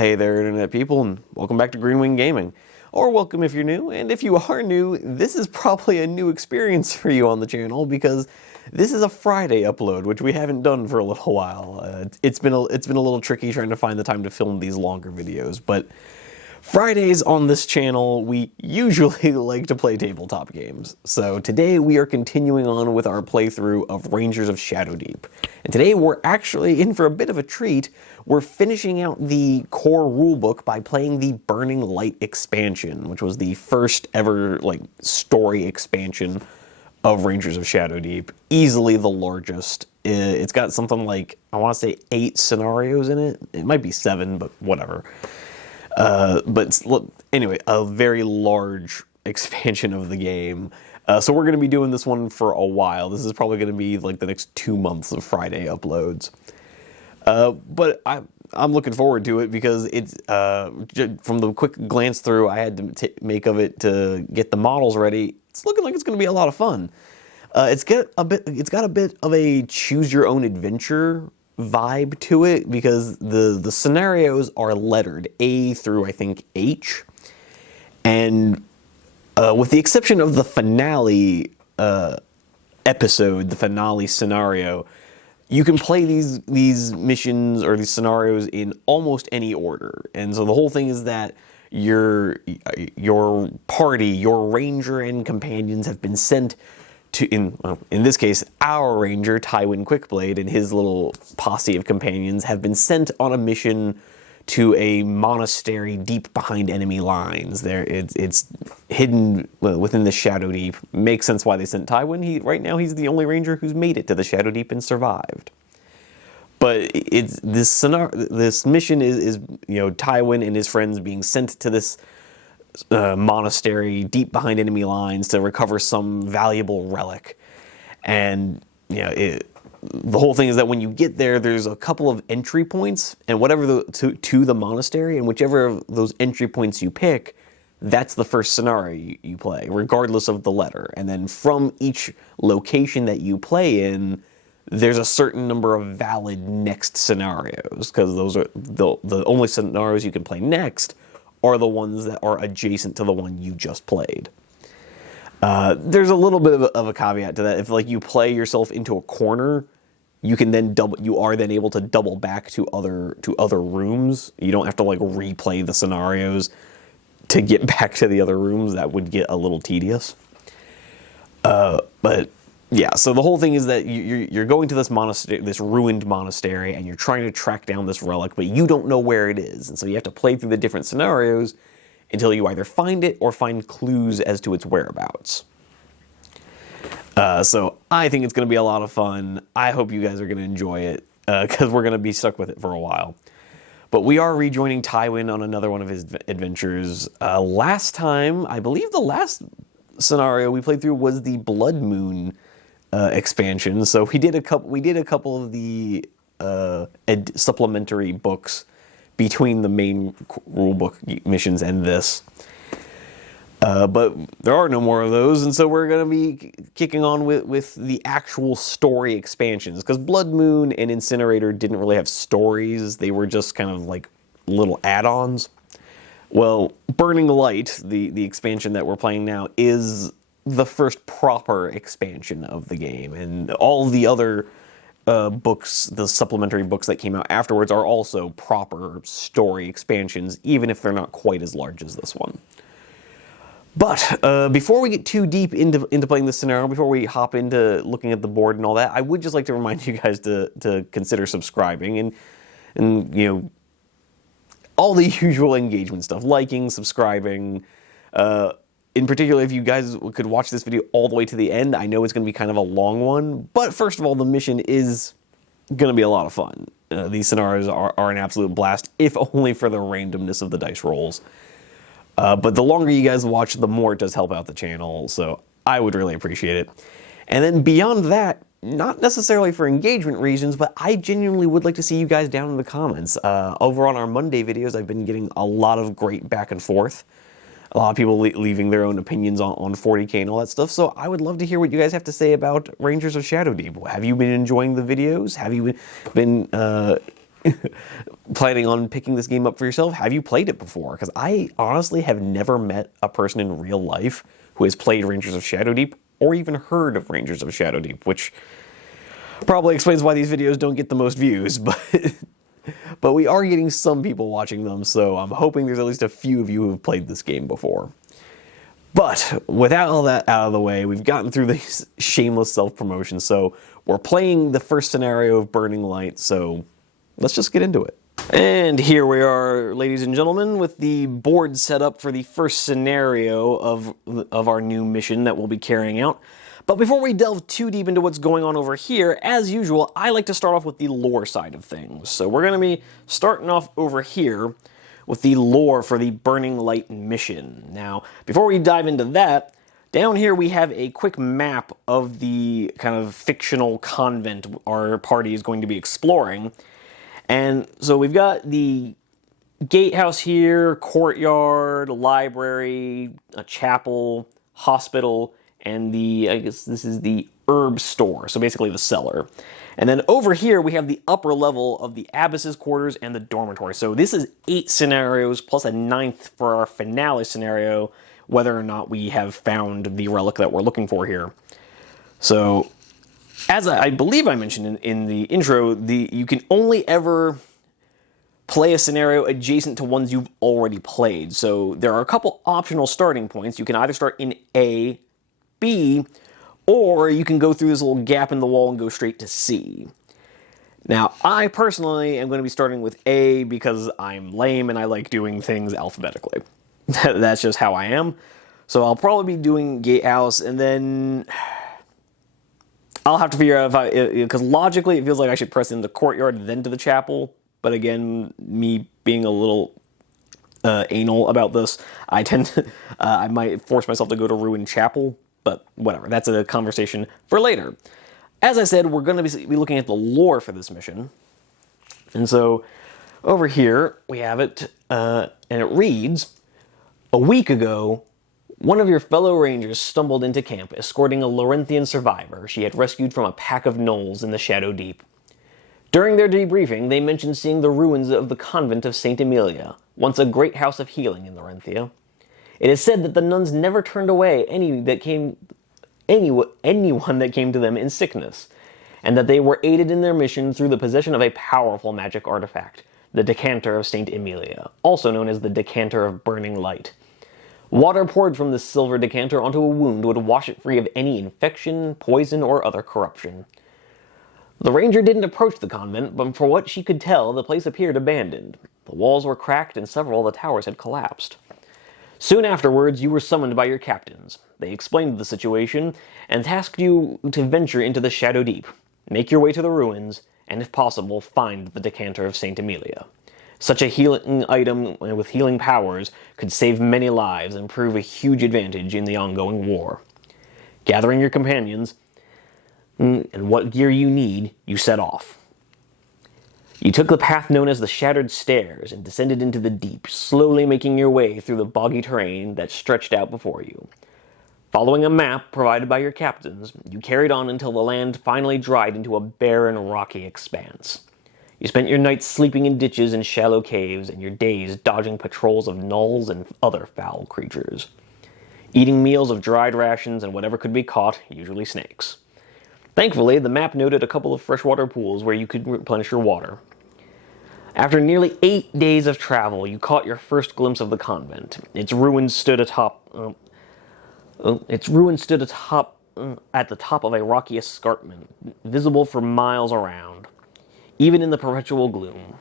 hey there, Internet people, and welcome back to Greenwing Gaming. Or welcome if you're new, and if you are new, this is probably a new experience for you on the channel, because this is a Friday upload, which we haven't done for a little while. It's been a little tricky trying to find the time to film these longer videos, but Fridays on this channel, we usually like to play tabletop games. So today we are continuing on with our playthrough of Rangers of Shadowdeep. And today we're actually in for a bit of a treat. We're finishing out the core rulebook by playing the Burning Light expansion, which was the first ever story expansion of Rangers of Shadowdeep. Easily the largest. It's got something like, I want to say 8 scenarios in it. It might be 7, but whatever. But anyway, a very large expansion of the game. So we're going to be doing this one for a while. This is probably going to be like the next 2 months of Friday uploads. But I'm looking forward to it because it's, from the quick glance through I had to make of it to get the models ready, it's looking like it's going to be a lot of fun. It's got a bit of a choose your own adventure vibe to it, because the scenarios are lettered A through I think H, and with the exception of the finale episode, the finale scenario, you can play these missions or these scenarios in almost any order. And so the whole thing is that your party, your ranger and companions have been sent to, in this case, our ranger, Tywin Quickblade, and his little posse of companions have been sent on a mission to a monastery deep behind enemy lines. It's hidden within the Shadowdeep. Makes sense why they sent Tywin. Right now he's the only ranger who's made it to the Shadowdeep and survived. But this mission is Tywin and his friends being sent to this monastery deep behind enemy lines to recover some valuable relic. And the whole thing is that when you get there, there's a couple of entry points, and whatever to the monastery, and whichever of those entry points you pick, that's the first scenario you play, regardless of the letter. And then from each location that you play in, there's a certain number of valid next scenarios, because those are the only scenarios you can play next are the ones that are adjacent to the one you just played. There's a little bit of a caveat to that. If you play yourself into a corner, you can then you are then able to double back to other rooms. You don't have to replay the scenarios to get back to the other rooms. That would get a little tedious. But yeah, so the whole thing is that you're going to this monastery, this ruined monastery, and you're trying to track down this relic, but you don't know where it is. And so you have to play through the different scenarios until you either find it or find clues as to its whereabouts. So I think it's going to be a lot of fun. I hope you guys are going to enjoy it, because we're going to be stuck with it for a while. But we are rejoining Tywin on another one of his adventures. Last time, I believe the last scenario we played through was the Blood Moon expansion. So we did a couple of the supplementary books between the main rulebook missions and this. But there are no more of those, and so we're going to be kicking on with the actual story expansions, because Blood Moon and Incinerator didn't really have stories. They were just kind of little add-ons. Well, Burning Light, the expansion that we're playing now, is the first proper expansion of the game, and all the other books, the supplementary books that came out afterwards, are also proper story expansions, even if they're not quite as large as this one. But before we get too deep into playing this scenario, before we hop into looking at the board and all that, I would just like to remind you guys to consider subscribing and all the usual engagement stuff, liking, subscribing. In particular, if you guys could watch this video all the way to the end, I know it's going to be kind of a long one, but first of all, the mission is going to be a lot of fun. These scenarios are an absolute blast, if only for the randomness of the dice rolls. But the longer you guys watch, the more it does help out the channel, so I would really appreciate it. And then beyond that, not necessarily for engagement reasons, but I genuinely would like to see you guys down in the comments. Over on our Monday videos, I've been getting a lot of great back and forth. A lot of people leaving their own opinions on 40K and all that stuff, so I would love to hear what you guys have to say about Rangers of Shadowdeep. Have you been enjoying the videos? Have you been planning on picking this game up for yourself, have you played it before? Because I honestly have never met a person in real life who has played Rangers of Shadowdeep or even heard of Rangers of Shadowdeep, which probably explains why these videos don't get the most views, but we are getting some people watching them, so I'm hoping there's at least a few of you who have played this game before. But without all that out of the way, we've gotten through this shameless self-promotion, so we're playing the first scenario of Burning Light, so let's just get into it. And here we are, ladies and gentlemen, with the board set up for the first scenario of our new mission that we'll be carrying out. But before we delve too deep into what's going on over here, as usual, I like to start off with the lore side of things. So we're going to be starting off over here with the lore for the Burning Light mission. Now, before we dive into that, down here we have a quick map of the kind of fictional convent our party is going to be exploring. And so we've got the gatehouse here, courtyard, library, a chapel, hospital, and I guess this is the herb store, so basically the cellar. And then over here we have the upper level of the abbess's quarters and the dormitory. So this is 8 scenarios plus a 9th for our finale scenario, whether or not we have found the relic that we're looking for here. So, as I believe I mentioned in the intro, you can only ever play a scenario adjacent to ones you've already played. So there are a couple optional starting points. You can either start in A, B, or you can go through this little gap in the wall and go straight to C. Now, I personally am going to be starting with A because I'm lame and I like doing things alphabetically. That's just how I am. So I'll probably be doing Gatehouse, and then I'll have to figure out because logically it feels like I should press in the courtyard then to the chapel. But again, me being a little anal about this, I might force myself to go to Ruined Chapel. But whatever, that's a conversation for later. As I said, we're going to be looking at the lore for this mission. And so over here we have it, and it reads, "A week ago, one of your fellow rangers stumbled into camp escorting a Laurenthian survivor she had rescued from a pack of gnolls in the Shadowdeep. During their debriefing, they mentioned seeing the ruins of the convent of St. Emilia, once a great house of healing in Laurentia. It is said that the nuns never turned away anyone that came to them in sickness, and that they were aided in their mission through the possession of a powerful magic artifact, the Decanter of St. Emilia, also known as the Decanter of Burning Light. Water poured from this silver decanter onto a wound would wash it free of any infection, poison, or other corruption. The ranger didn't approach the convent, but from what she could tell, the place appeared abandoned. The walls were cracked and several of the towers had collapsed. Soon afterwards, you were summoned by your captains. They explained the situation and tasked you to venture into the Shadowdeep, make your way to the ruins, and if possible, find the Decanter of St. Emilia. Such a healing item with healing powers could save many lives and prove a huge advantage in the ongoing war. Gathering your companions and what gear you need, you set off. You took the path known as the Shattered Stairs and descended into the deep, slowly making your way through the boggy terrain that stretched out before you. Following a map provided by your captains, you carried on until the land finally dried into a barren, rocky expanse. You spent your nights sleeping in ditches and shallow caves, and your days dodging patrols of gnolls and other foul creatures. Eating meals of dried rations and whatever could be caught, usually snakes. Thankfully, the map noted a couple of freshwater pools where you could replenish your water. After nearly 8 days of travel, you caught your first glimpse of the convent. Its ruins stood atop at the top of a rocky escarpment, visible for miles around, even in the perpetual gloom.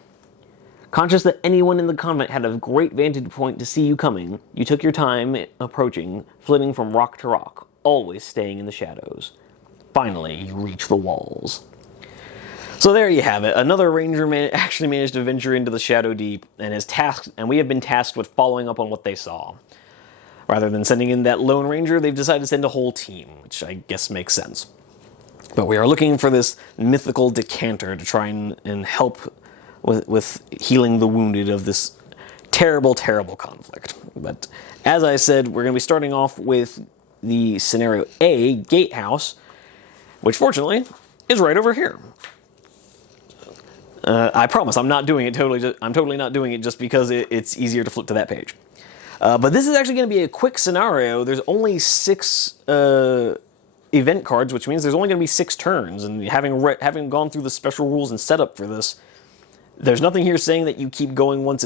Conscious that anyone in the convent had a great vantage point to see you coming, you took your time approaching, flitting from rock to rock, always staying in the shadows. Finally, you reach the walls. So there you have it. Another ranger actually managed to venture into the Shadowdeep and we have been tasked with following up on what they saw. Rather than sending in that lone ranger, they've decided to send a whole team, which I guess makes sense. But we are looking for this mythical decanter to try and help with healing the wounded of this terrible, terrible conflict. But as I said, we're going to be starting off with the scenario A, Gatehouse, which fortunately is right over here. I promise I'm not doing it totally. I'm totally not doing it just because it's easier to flip to that page. But this is actually going to be a quick scenario. There's only 6 event cards, which means there's only going to be 6 turns. And having gone through the special rules and setup for this, there's nothing here saying that you keep going once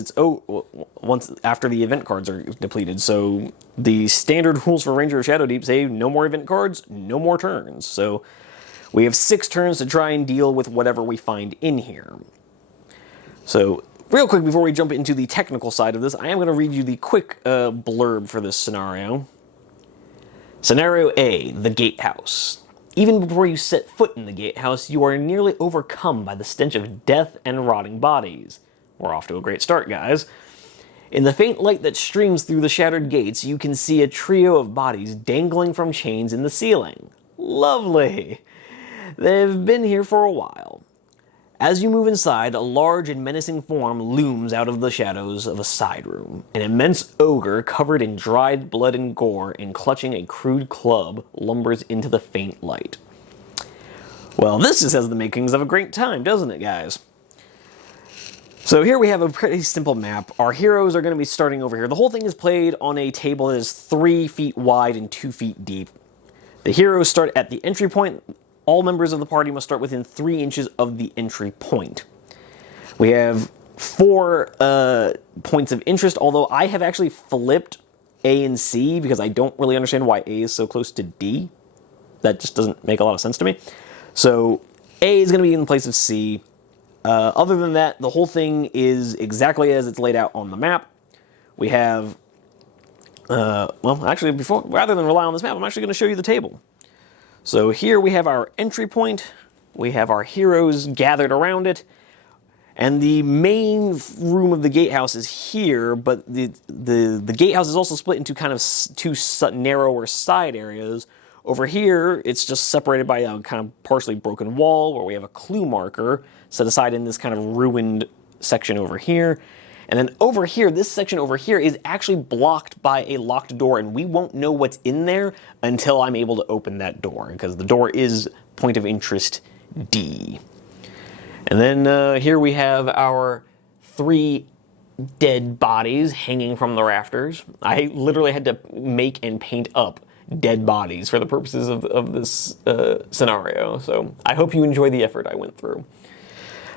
after the event cards are depleted. So the standard rules for Ranger of Shadowdeep say no more event cards, no more turns. So we have 6 turns to try and deal with whatever we find in here. So real quick before we jump into the technical side of this, I am going to read you the quick blurb for this scenario. Scenario A, the Gatehouse. Even before you set foot in the Gatehouse, you are nearly overcome by the stench of death and rotting bodies. We're off to a great start, guys. In the faint light that streams through the shattered gates, you can see a trio of bodies dangling from chains in the ceiling. Lovely! They've been here for a while. As you move inside, a large and menacing form looms out of the shadows of a side room. An immense ogre covered in dried blood and gore and clutching a crude club lumbers into the faint light. Well, this just has the makings of a great time, doesn't it, guys? So here we have a pretty simple map. Our heroes are going to be starting over here. The whole thing is played on a table that is 3 feet wide and 2 feet deep. The heroes start at the entry point. All members of the party must start within 3 inches of the entry point. We have 4 points of interest, although I have actually flipped A and C because I don't really understand why A is so close to D. That just doesn't make a lot of sense to me. So A is going to be in place of C. Other than that, the whole thing is exactly as it's laid out on the map. We have, well, actually, rather than rely on this map, I'm actually going to show you the table. So here we have our entry point, we have our heroes gathered around it, and the main room of the Gatehouse is here, but the Gatehouse is also split into kind of 2 narrower side areas. Over here, it's just separated by a kind of partially broken wall where we have a clue marker set aside in this kind of ruined section over here. And then over here, this section over here is actually blocked by a locked door, and we won't know what's in there until I'm able to open that door, because the door is point of interest D. And then here we have our 3 dead bodies hanging from the rafters. I literally had to make and paint up dead bodies for the purposes of this scenario, so I hope you enjoy the effort I went through.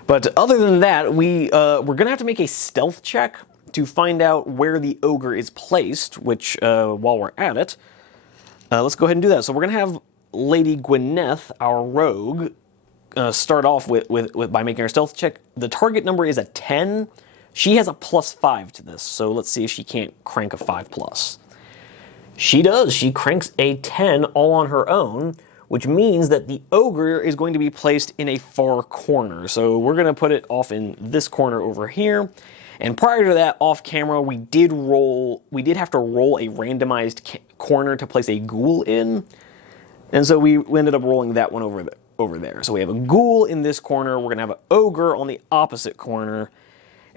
But other than that, we're going to have to make a stealth check to find out where the ogre is placed, which, while we're at it, let's go ahead and do that. So we're going to have Lady Gwyneth, our rogue, start off by making our stealth check. The target number is a 10. She has a +5 to this, so let's see if she can't crank a 5+. She does. She cranks a 10 all on her own, which means that the ogre is going to be placed in a far corner. So we're going to put it off in this corner over here. And prior to that, off camera, we did have to roll a randomized corner to place a ghoul in. And so we ended up rolling that one over there. So we have a ghoul in this corner. We're going to have an ogre on the opposite corner.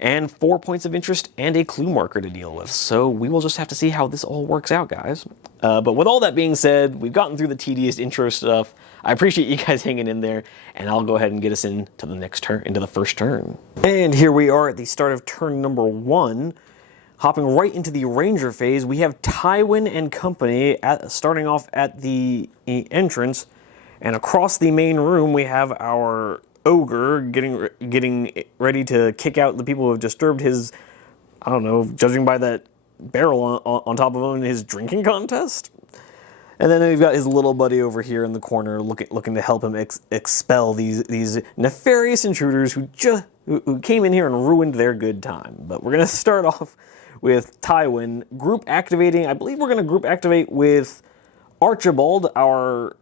And 4 points of interest and a clue marker to deal with. So we will just have to see how this all works out, guys. But with all that being said, we've gotten through the tedious intro stuff. I appreciate you guys hanging in there, and I'll go ahead and get us into the first turn. And here we are at the start of turn number 1. Hopping right into the ranger phase, we have Tywin and company starting off at the entrance, and across the main room we have our ogre getting ready to kick out the people who have disturbed his, I don't know, judging by that barrel on top of him in his drinking contest. And then we've got his little buddy over here in the corner looking to help him expel these nefarious intruders who came in here and ruined their good time. But we're going to start off with Tywin group activating. I believe we're going to group activate with Archibald, our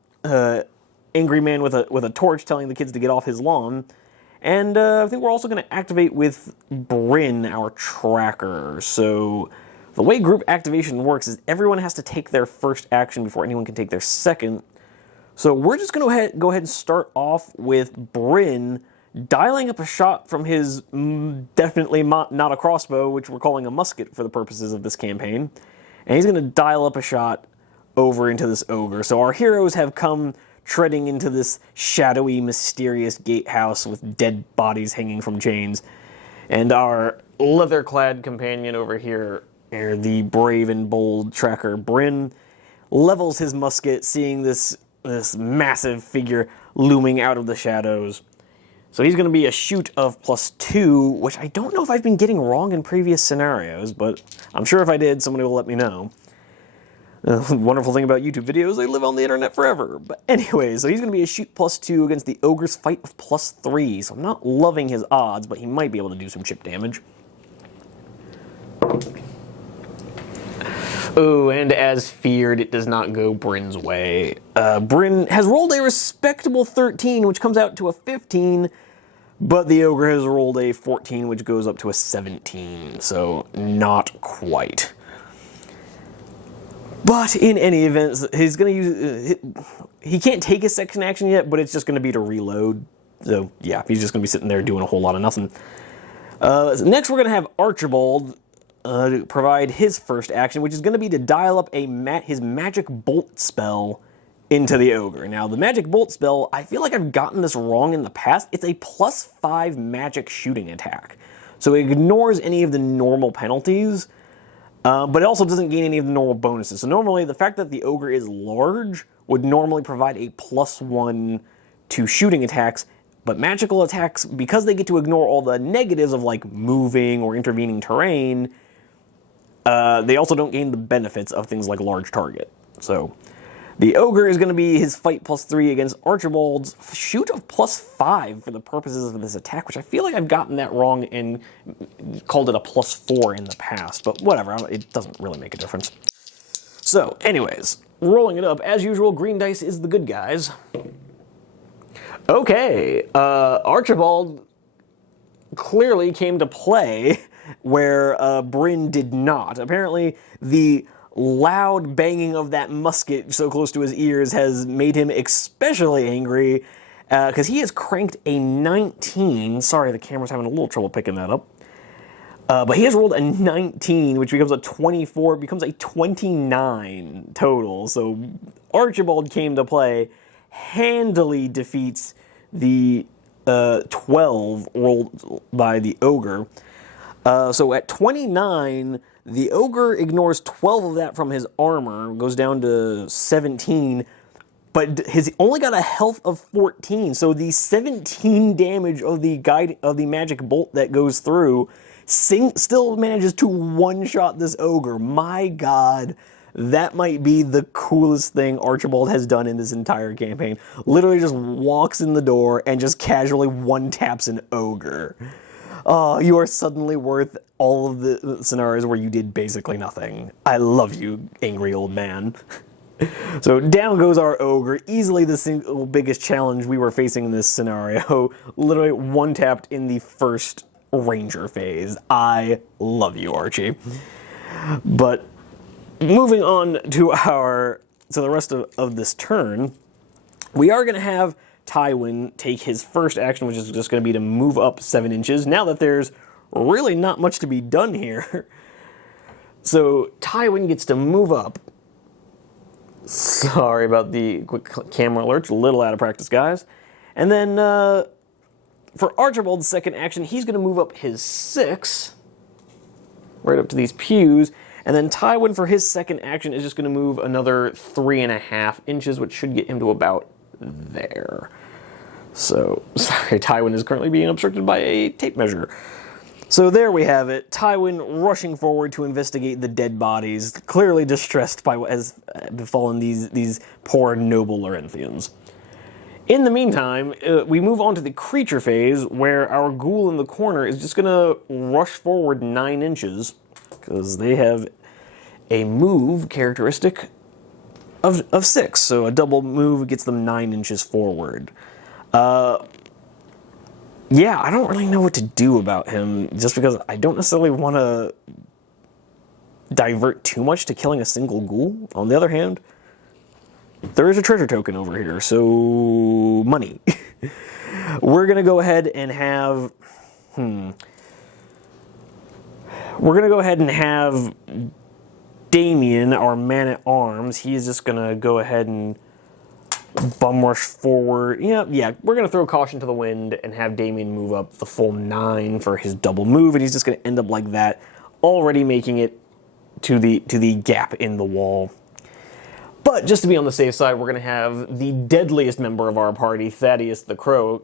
angry man with a torch telling the kids to get off his lawn. And I think we're also going to activate with Bryn, our tracker. So the way group activation works is everyone has to take their first action before anyone can take their second. So we're just going to go ahead and start off with Bryn dialing up a shot from his definitely not a crossbow, which we're calling a musket for the purposes of this campaign. And he's going to dial up a shot over into this ogre. So our heroes have come treading into this shadowy, mysterious gatehouse with dead bodies hanging from chains. And our leather-clad companion over here, the brave and bold tracker Bryn, levels his musket, seeing this massive figure looming out of the shadows. So he's going to be a shoot of +2, which I don't know if I've been getting wrong in previous scenarios, but I'm sure if I did, somebody will let me know. Wonderful thing about YouTube videos, they live on the internet forever. But anyway, so he's going to be a shoot +2 against the ogre's fight of +3. So I'm not loving his odds, but he might be able to do some chip damage. Oh, and as feared, it does not go Bryn's way. Bryn has rolled a respectable 13, which comes out to a 15, but the ogre has rolled a 14, which goes up to a 17, so not quite. But in any event, he's going to use... he can't take his second action yet, but it's just going to be to reload. So, yeah, he's just going to be sitting there doing a whole lot of nothing. Next, we're going to have Archibald provide his first action, which is going to be to dial up his magic bolt spell into the ogre. Now, the magic bolt spell, I feel like I've gotten this wrong in the past. It's a +5 magic shooting attack. So it ignores any of the normal penalties, but it also doesn't gain any of the normal bonuses. So normally, the fact that the ogre is large would normally provide a +1 to shooting attacks, but magical attacks, because they get to ignore all the negatives of like moving or intervening terrain, they also don't gain the benefits of things like large target. So the ogre is going to be his fight +3 against Archibald's shoot of +5 for the purposes of this attack, which I feel like I've gotten that wrong and called it a +4 in the past, but whatever, it doesn't really make a difference. So anyways, rolling it up, as usual, green dice is the good guys. Okay, Archibald clearly came to play where Bryn did not. Apparently, the loud banging of that musket so close to his ears has made him especially angry, because he has cranked a 19. Sorry, the camera's having a little trouble picking that up. But he has rolled a 19, which becomes a 24, becomes a 29 total. So Archibald came to play, handily defeats the 12 rolled by the ogre. So at 29, the ogre ignores 12 of that from his armor, goes down to 17, but he's only got a health of 14. So the 17 damage of the magic bolt that goes through still manages to one-shot this ogre. My God, that might be the coolest thing Archibald has done in this entire campaign. Literally just walks in the door and just casually one-taps an ogre. You are suddenly worth all of the scenarios where you did basically nothing. I love you, angry old man. So down goes our ogre, easily the single biggest challenge we were facing in this scenario. Literally one-tapped in the first ranger phase. I love you, Archie. But moving on to the rest of this turn, we are going to have Tywin take his first action, which is just going to be to move up 7 inches, now that there's really not much to be done here. So Tywin gets to move up. Sorry about the quick camera alerts, a little out of practice, guys. And then for Archibald's second action, he's going to move up his 6, right up to these pews. And then Tywin, for his second action, is just going to move another 3.5 inches, which should get him to about there. So, sorry, Tywin is currently being obstructed by a tape measure. So there we have it, Tywin rushing forward to investigate the dead bodies, clearly distressed by what has befallen these poor noble Laurenthians. In the meantime, we move on to the creature phase, where our ghoul in the corner is just going to rush forward 9 inches, because they have a move characteristic of 6, so a double move gets them 9 inches forward. Yeah, I don't really know what to do about him, just because I don't necessarily want to divert too much to killing a single ghoul. On the other hand, there is a treasure token over here, so money. We're going to go ahead and have... We're going to go ahead and have Damien, our man-at-arms. He's just going to go ahead and Bum rush forward. Yeah, we're going to throw caution to the wind and have Damien move up the full 9 for his double move, and he's just going to end up like that, already making it to the gap in the wall. But just to be on the safe side, we're going to have the deadliest member of our party, Thaddeus the Crow,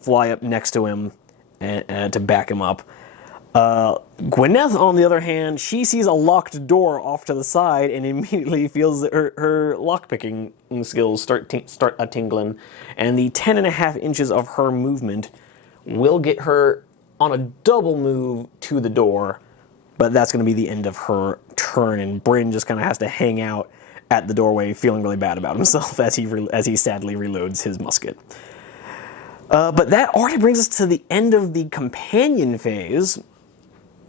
fly up next to him and to back him up. Gwyneth, on the other hand, she sees a locked door off to the side and immediately feels that her lockpicking skills start a tingling, and the 10.5 inches of her movement will get her on a double move to the door, but that's going to be the end of her turn, and Bryn just kind of has to hang out at the doorway, feeling really bad about himself as he sadly reloads his musket. But that already brings us to the end of the companion phase.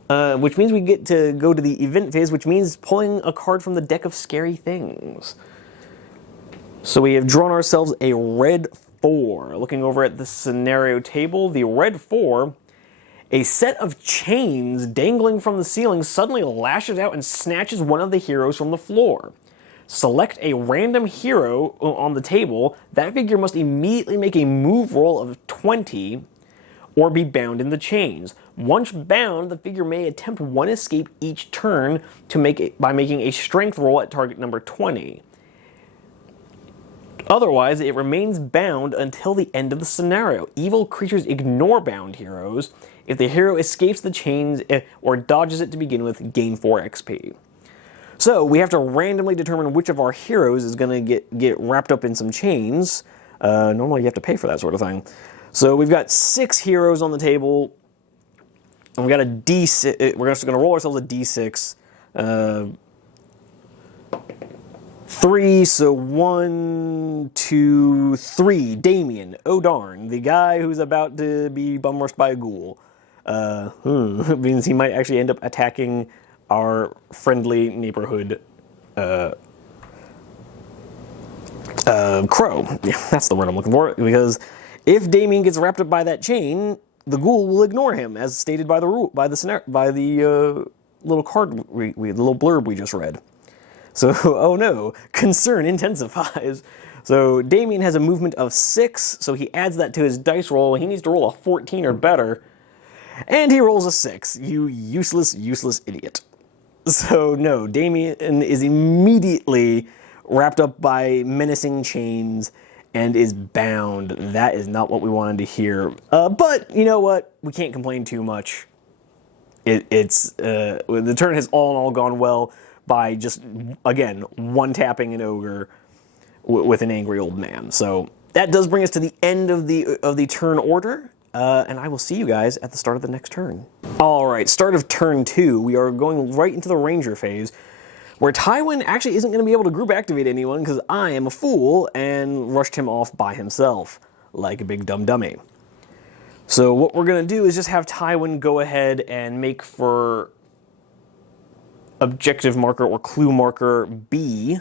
Which means we get to go to the event phase, which means pulling a card from the deck of scary things. So we have drawn ourselves a red 4. Looking over at the scenario table, the red 4, a set of chains dangling from the ceiling suddenly lashes out and snatches one of the heroes from the floor. Select a random hero on the table. That figure must immediately make a move roll of 20 or be bound in the chains. Once bound, the figure may attempt one escape each turn by making a strength roll at target number 20. Otherwise, it remains bound until the end of the scenario. Evil creatures ignore bound heroes. If the hero escapes the chains or dodges it to begin with, gain 4 XP. So we have to randomly determine which of our heroes is going to get wrapped up in some chains. Normally you have to pay for that sort of thing. So we've got 6 heroes on the table, and we've got a D6. We're just going to roll ourselves a D6. 3, so 1, 2, 3. Damien. Oh darn, the guy who's about to be bum rushed by a ghoul. Means he might actually end up attacking our friendly neighborhood crow. Yeah, that's the word I'm looking for, because if Damien gets wrapped up by that chain, the ghoul will ignore him, as stated by the little card, the little blurb we just read. So, oh no, concern intensifies. So Damien has a movement of 6, so he adds that to his dice roll. He needs to roll a 14 or better, and he rolls a 6. You useless idiot. So no, Damien is immediately wrapped up by menacing chains and is bound. That is not what we wanted to hear. But you know what? We can't complain too much. The turn has all in all gone well by just, again, one-tapping an ogre with an angry old man. So that does bring us to the end of the turn order, and I will see you guys at the start of the next turn. All right, start of turn 2. We are going right into the ranger phase, where Tywin actually isn't going to be able to group activate anyone because I am a fool and rushed him off by himself like a big dumb dummy. So what we're going to do is just have Tywin go ahead and make for objective marker or clue marker B,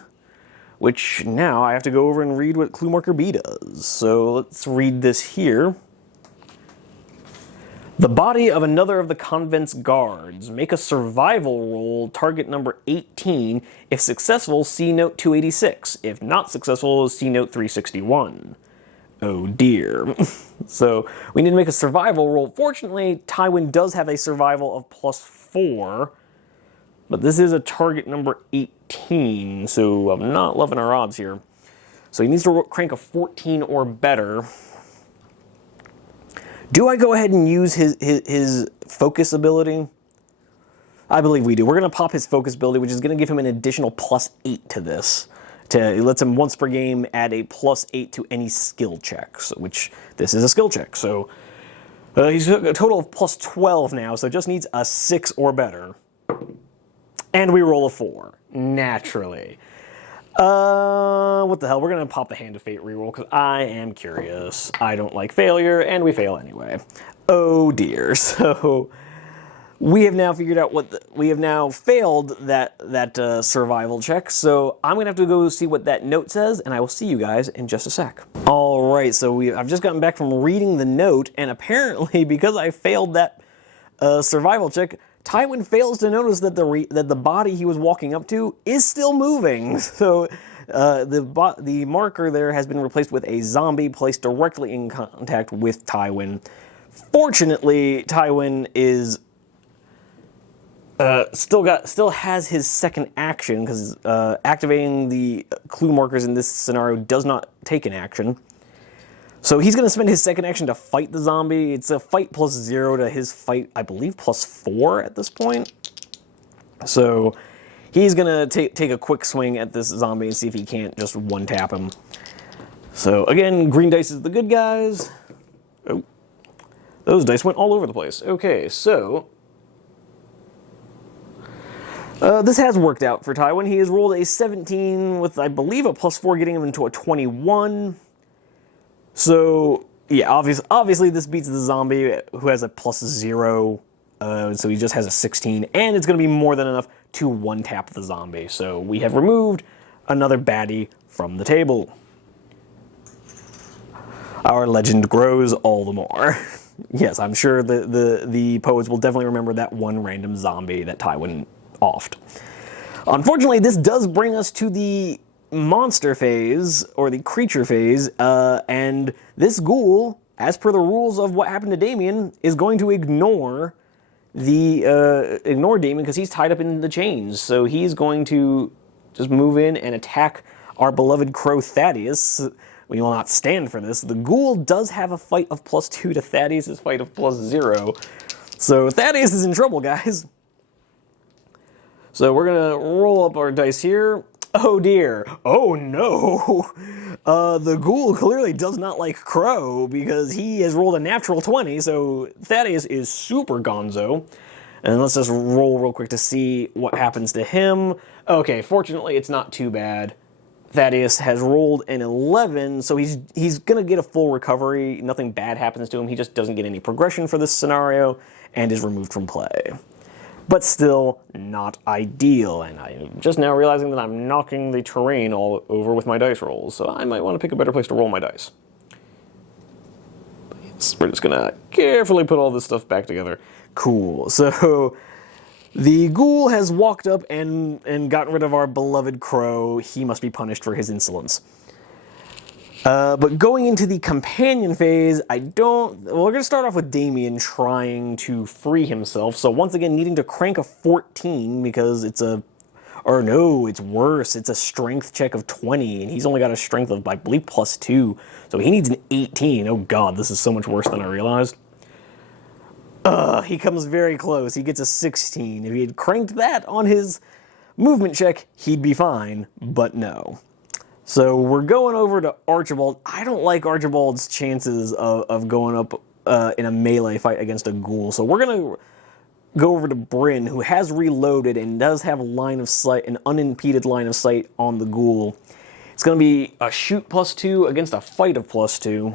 which now I have to go over and read what clue marker B does. So let's read this here. The body of another of the convent's guards. Make a survival roll, target number 18. If successful, see note 286. If not successful, see note 361. Oh dear. So we need to make a survival roll. Fortunately, Tywin does have a survival of +4, but this is a target number 18, so I'm not loving our odds here. So he needs to crank a 14 or better. Do I go ahead and use his focus ability? I believe we do. We're going to pop his focus ability, which is going to give him an additional +8 to this. It lets him once per game add a +8 to any skill checks, which this is a skill check. So he's a total of +12 now, so just needs a 6 or better. And we roll a 4, naturally. What the hell? We're going to pop the Hand of Fate reroll because I am curious. I don't like failure, and we fail anyway. Oh dear. So we have now figured out we have now failed that survival check. So I'm going to have to go see what that note says, and I will see you guys in just a sec. All right. So I've just gotten back from reading the note, and apparently because I failed that survival check, Tywin fails to notice that the body he was walking up to is still moving. So The marker there has been replaced with a zombie placed directly in contact with Tywin. Fortunately, Tywin is still has his second action, because activating the clue markers in this scenario does not take an action. So he's going to spend his second action to fight the zombie. It's a fight plus 0 to his fight, I believe, plus 4 at this point. So he's going to take a quick swing at this zombie and see if he can't just one-tap him. So again, green dice is the good guys. Oh, those dice went all over the place. Okay, so this has worked out for Tywin. He has rolled a 17 with, I believe, a plus 4 getting him into a 21. So, yeah, obviously this beats the zombie who has a plus 0, so he just has a 16, and it's going to be more than enough to one-tap the zombie. So we have removed another baddie from the table. Our legend grows all the more. Yes, I'm sure the poets will definitely remember that one random zombie that Tywin offed. Unfortunately, this does bring us to the monster phase, or the creature phase, and this ghoul, as per the rules of what happened to Damien, is going to ignore Damien because he's tied up in the chains. So he's going to just move in and attack our beloved crow Thaddeus. We will not stand for this. The ghoul does have a fight of plus 2 to Thaddeus' fight of plus 0. So Thaddeus is in trouble, guys. So we're gonna roll up our dice here. Oh dear. Oh no. The ghoul clearly does not like Crow because he has rolled a natural 20, so Thaddeus is super gonzo. And let's just roll real quick to see what happens to him. Okay, fortunately it's not too bad. Thaddeus has rolled an 11, so he's gonna get a full recovery. Nothing bad happens to him. He just doesn't get any progression for this scenario and is removed from play. But still not ideal, and I'm just now realizing that I'm knocking the terrain all over with my dice rolls, so I might want to pick a better place to roll my dice. We're just gonna carefully put all this stuff back together. Cool, so the ghoul has walked up and gotten rid of our beloved crow. He must be punished for his insolence. But going into the companion phase, we're going to start off with Damien trying to free himself. So once again, needing to crank a 14 because it's worse. It's a strength check of 20, and he's only got a strength of, I believe, plus 2. So he needs an 18. Oh god, this is so much worse than I realized. He comes very close. He gets a 16. If he had cranked that on his movement check, he'd be fine, but no. So we're going over to Archibald. I don't like Archibald's chances of going up in a melee fight against a ghoul. So we're going to go over to Bryn, who has reloaded and does have a line of sight, an unimpeded line of sight on the ghoul. It's going to be a shoot plus 2 against a fight of plus 2.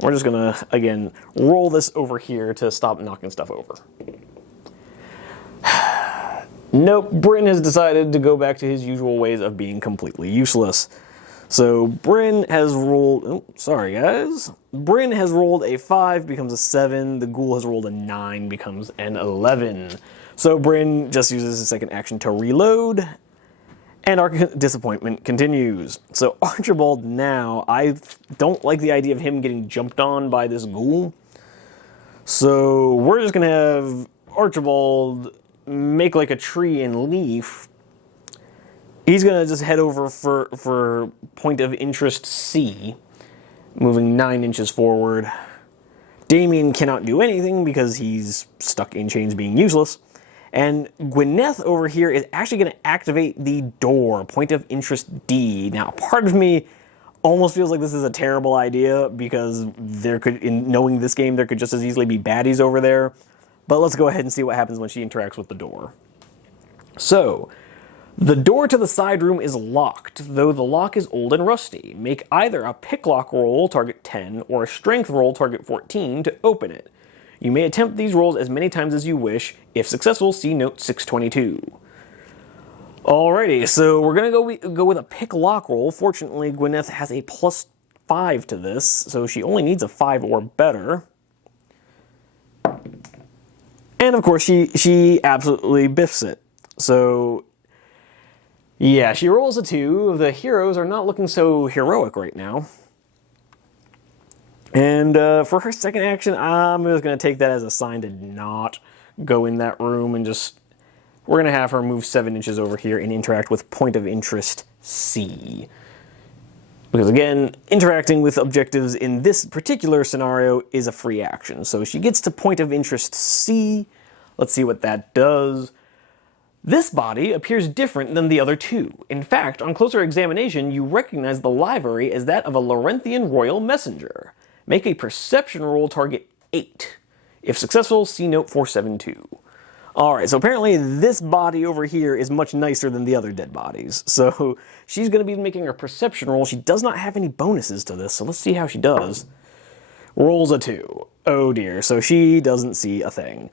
We're just going to, again, roll this over here to stop knocking stuff over. Nope, Bryn has decided to go back to his usual ways of being completely useless. So Bryn has rolled, Bryn has rolled a 5, becomes a 7. The ghoul has rolled a 9, becomes an 11. So Bryn just uses his second action to reload, and our disappointment continues. So Archibald now, I don't like the idea of him getting jumped on by this ghoul. So we're just gonna have Archibald make like a tree and leaf. He's going to just head over for point of interest C, moving 9 inches forward. Damien cannot do anything because he's stuck in chains being useless. And Gwyneth over here is actually going to activate the door, point of interest D. Now, part of me almost feels like this is a terrible idea because in knowing this game, there could just as easily be baddies over there. But let's go ahead and see what happens when she interacts with the door. So the door to the side room is locked, though the lock is old and rusty. Make either a picklock roll, target 10, or a strength roll, target 14, to open it. You may attempt these rolls as many times as you wish. If successful, see note 622. Alrighty, so we're going to go with a picklock roll. Fortunately, Gwyneth has a plus 5 to this, so she only needs a 5 or better. And of course, she absolutely biffs it. So Yeah, she rolls a 2. The heroes are not looking so heroic right now. And for her second action, I'm just going to take that as a sign to not go in that room and just... We're going to have her move 7 inches over here and interact with point of interest C. Because again, interacting with objectives in this particular scenario is a free action. So she gets to point of interest C. Let's see what that does. This body appears different than the other 2. In fact, on closer examination, you recognize the livery as that of a Laurenthian royal messenger. Make a perception roll target 8. If successful, see note 472. Alright, so apparently this body over here is much nicer than the other dead bodies. So she's going to be making her perception roll. She does not have any bonuses to this, so let's see how she does. Rolls a 2. Oh dear, so she doesn't see a thing.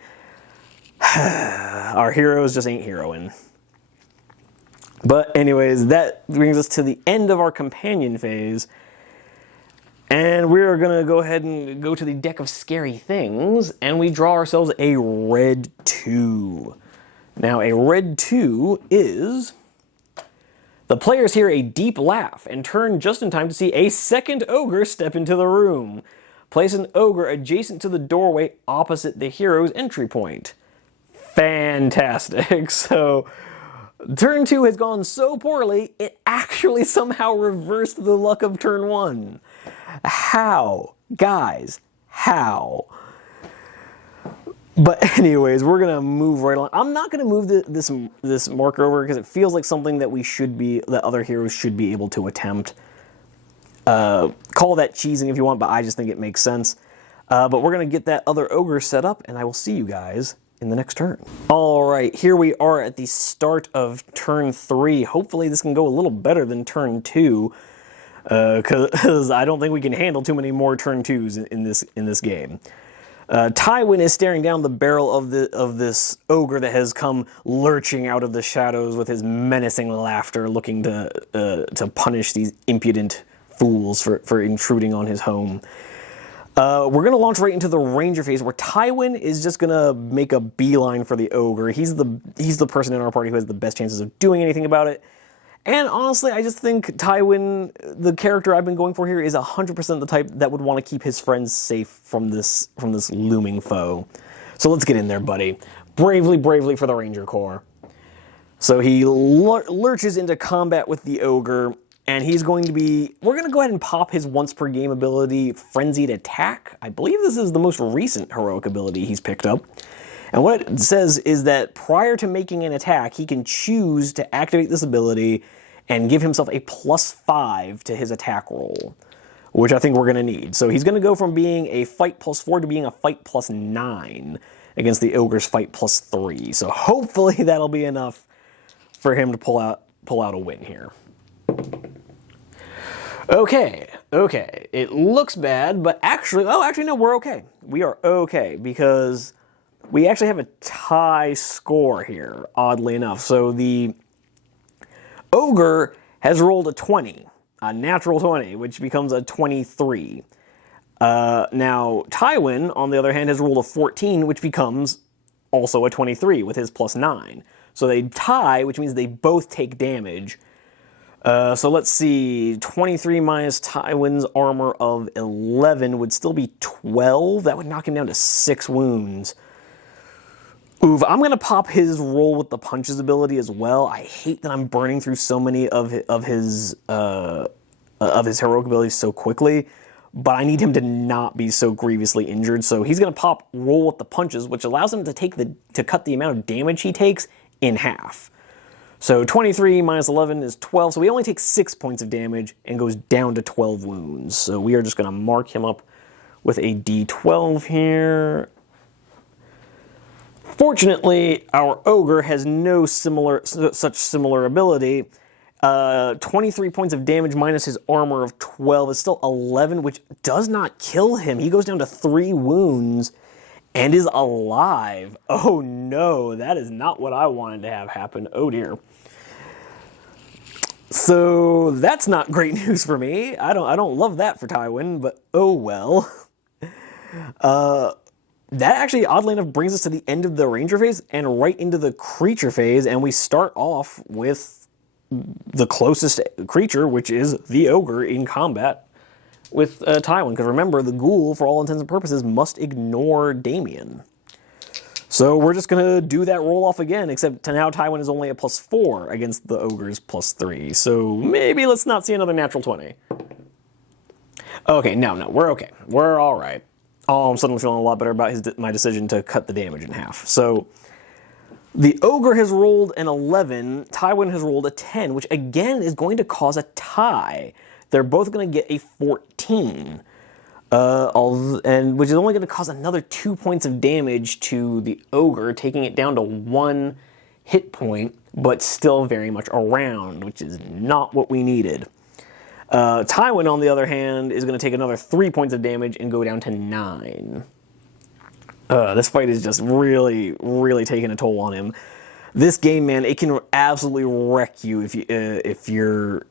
Our heroes just ain't heroing. But anyways, that brings us to the end of our companion phase. And we're going to go ahead and go to the deck of scary things, and we draw ourselves a red 2. Now, a red 2 is... The players hear a deep laugh and turn just in time to see a second ogre step into the room. Place an ogre adjacent to the doorway opposite the hero's entry point. Fantastic. So, turn 2 has gone so poorly, it actually somehow reversed the luck of turn 1. How? Guys, how? But anyways, we're going to move right along. I'm not going to move this marker over because it feels like something that that other heroes should be able to attempt. Call that cheesing if you want, but I just think it makes sense. But we're going to get that other ogre set up, and I will see you guys in the next turn. Alright, here we are at the start of turn 3. Hopefully this can go a little better than turn 2. Because I don't think we can handle too many more turn 2s in this game. Tywin is staring down the barrel of this ogre that has come lurching out of the shadows with his menacing laughter, looking to punish these impudent fools for intruding on his home. We're going to launch right into the ranger phase, where Tywin is just going to make a beeline for the ogre. He's the person in our party who has the best chances of doing anything about it. And honestly, I just think Tywin, the character I've been going for here, is 100% the type that would want to keep his friends safe from this looming foe. So let's get in there, buddy. Bravely, bravely for the Ranger Corps. So he lurches into combat with the ogre, and he's going to be... We're going to go ahead and pop his once per game ability, Frenzied Attack. I believe this is the most recent heroic ability he's picked up. And what it says is that prior to making an attack, he can choose to activate this ability and give himself a +5 to his attack roll, which I think we're going to need. So he's going to go from being a fight +4 to being a fight +9 against the ogre's fight +3. So hopefully that'll be enough for him to pull out a win here. Okay. It looks bad, but actually no, we're okay. We are okay because we actually have a tie score here, oddly enough. So the ogre has rolled a 20, a natural 20, which becomes a 23. Now, Tywin, on the other hand, has rolled a 14, which becomes also a 23 with his +9. So they tie, which means they both take damage. So let's see, 23 minus Tywin's armor of 11 would still be 12. That would knock him down to 6 wounds. Oof, I'm going to pop his roll with the punches ability as well. I hate that I'm burning through so many of his heroic abilities so quickly, but I need him to not be so grievously injured. So he's going to pop roll with the punches, which allows him to cut the amount of damage he takes in half. So 23 minus 11 is 12, so he only takes 6 points of damage and goes down to 12 wounds. So we are just going to mark him up with a D12 here. Fortunately, our ogre has no such similar ability. 23 points of damage minus his armor of 12 is still 11, which does not kill him. He goes down to 3 wounds and is alive. Oh no, that is not what I wanted to have happen. Oh dear. So that's not great news for me. I don't love that for Tywin, but oh well. That actually, oddly enough, brings us to the end of the Ranger phase and right into the Creature phase, and we start off with the closest creature, which is the ogre, in combat with Tywin. Because remember, the ghoul, for all intents and purposes, must ignore Damien. So we're just going to do that roll-off again, except now Tywin is only a +4 against the ogre's +3. So maybe let's not see another natural 20. Okay, no, we're okay. We're all right. Oh, I'm suddenly feeling a lot better about my decision to cut the damage in half. So the ogre has rolled an 11, Tywin has rolled a 10, which again is going to cause a tie. They're both going to get a 14. And which is only going to cause another 2 points of damage to the ogre, taking it down to 1 hit point, but still very much around, which is not what we needed. Tywin, on the other hand, is going to take another 3 points of damage and go down to 9. This fight is just really, really taking a toll on him. This game, man, it can absolutely wreck you if you're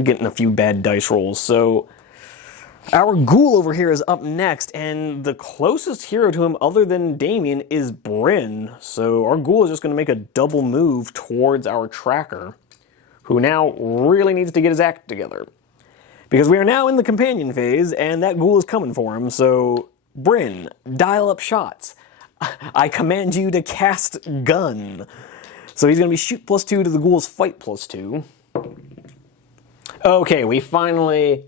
getting a few bad dice rolls. So our ghoul over here is up next, and the closest hero to him other than Damien is Bryn. So our ghoul is just going to make a double move towards our tracker, who now really needs to get his act together. Because we are now in the companion phase, and that ghoul is coming for him, so Bryn, dial up shots. I command you to cast gun. So he's going to be shoot +2 to the ghoul's fight +2. Okay, we finally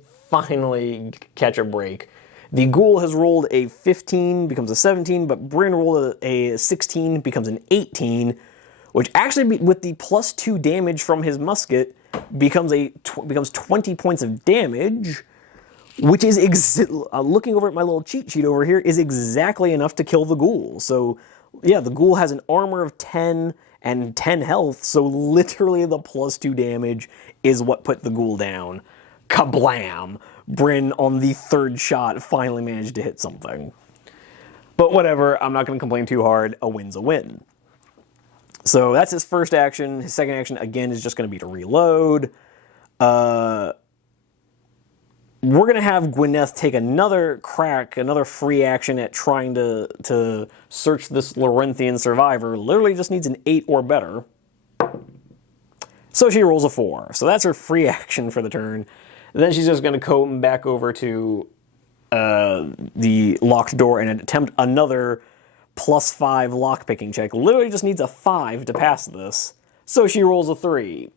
catch a break. The ghoul has rolled a 15, becomes a 17, but Bryn rolled a 16, becomes an 18, which actually, with the +2 damage from his musket, becomes 20 points of damage, which is, looking over at my little cheat sheet over here, is exactly enough to kill the ghoul. So, yeah, the ghoul has an armor of 10 and 10 health, so literally the +2 damage is what put the ghoul down. Kablam! Bryn, on the 3rd shot, finally managed to hit something. But whatever, I'm not going to complain too hard. A win's a win. So that's his first action. His second action, again, is just going to be to reload. We're going to have Gwyneth take another crack, another free action at trying to search this Laurenthian survivor. Literally just needs an 8 or better. So she rolls a 4. So that's her free action for the turn. Then she's just going to come back over to the locked door and attempt another +5 lockpicking check. Literally just needs a 5 to pass this. So she rolls a 3.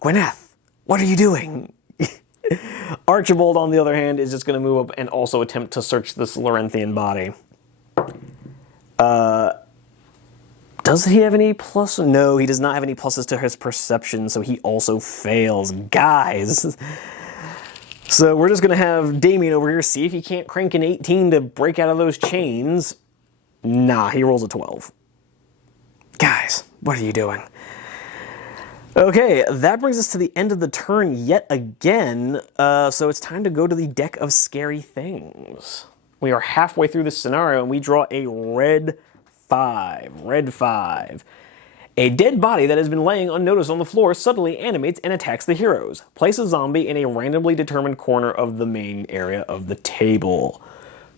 Gwyneth, what are you doing? Archibald, on the other hand, is just going to move up and also attempt to search this Laurenthian body. Does he have any plus? No, he does not have any pluses to his perception, so he also fails. Guys! So we're just going to have Damien over here see if he can't crank an 18 to break out of those chains. Nah, he rolls a 12. Guys, what are you doing? Okay, that brings us to the end of the turn yet again, so it's time to go to the deck of scary things. We are halfway through this scenario, and we draw a red 5. Red 5. A dead body that has been laying unnoticed on the floor suddenly animates and attacks the heroes. Place a zombie in a randomly determined corner of the main area of the table.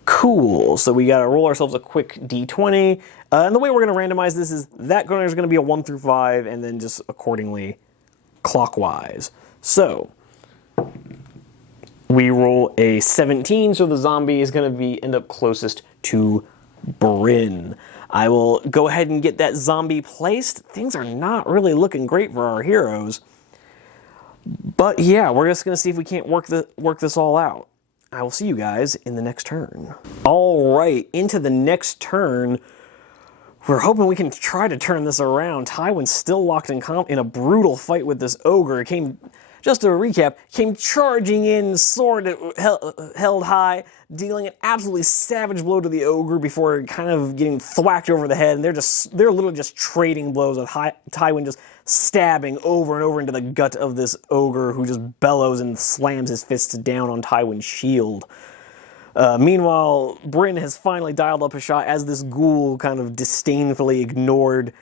Cool, so we gotta roll ourselves a quick d20, and the way we're gonna randomize this is that corner is gonna be a 1 through 5, and then just accordingly clockwise. So, we roll a 17, so the zombie is gonna end up closest to Bryn. I will go ahead and get that zombie placed. Things are not really looking great for our heroes. But yeah, we're just gonna see if we can't work this all out. I will see you guys in the next turn. All right, into the next turn. We're hoping we can try to turn this around. Tywin's still locked in a brutal fight with this ogre. Just to recap, came charging in, sword held high, dealing an absolutely savage blow to the ogre before kind of getting thwacked over the head. And they're literally just trading blows with Tywin just stabbing over and over into the gut of this ogre, who just bellows and slams his fists down on Tywin's shield. Meanwhile, Bryn has finally dialed up a shot as this ghoul kind of disdainfully ignored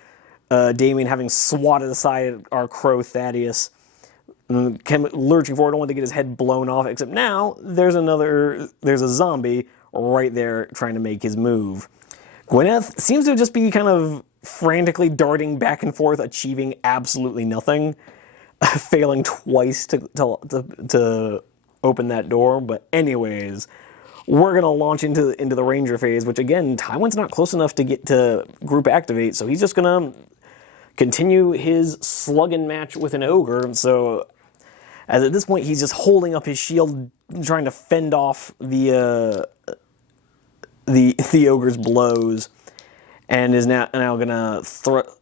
Damien, having swatted aside our crow Thaddeus. Lurching forward, only to get his head blown off, except now there's a zombie right there trying to make his move. Gwyneth seems to just be kind of frantically darting back and forth, achieving absolutely nothing. failing twice to open that door. But anyways, we're gonna launch into the Ranger phase, which again, Tywin's not close enough to get to group activate, so he's just gonna continue his slugging match with an ogre. So as at this point, he's just holding up his shield, trying to fend off the ogre's blows, and is now gonna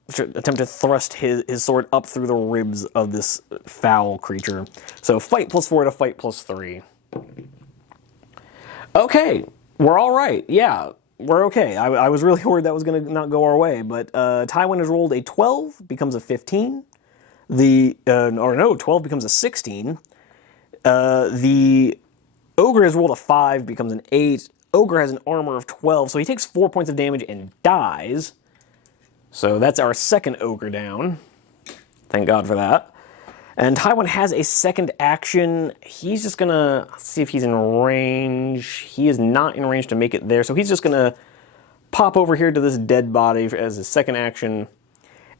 attempt to thrust his sword up through the ribs of this foul creature. So fight +4 to fight +3. Okay, we're all right. Yeah, we're okay. I was really worried that was going to not go our way, but Tywin has rolled a 12, becomes a 15. 12 becomes a 16. The ogre has rolled a 5, becomes an 8. Ogre has an armor of 12, so he takes 4 points of damage and dies. So that's our second ogre down. Thank God for that. And Tywin has a second action. He's just gonna see if he's in range. He is not in range to make it there, so he's just gonna pop over here to this dead body as his second action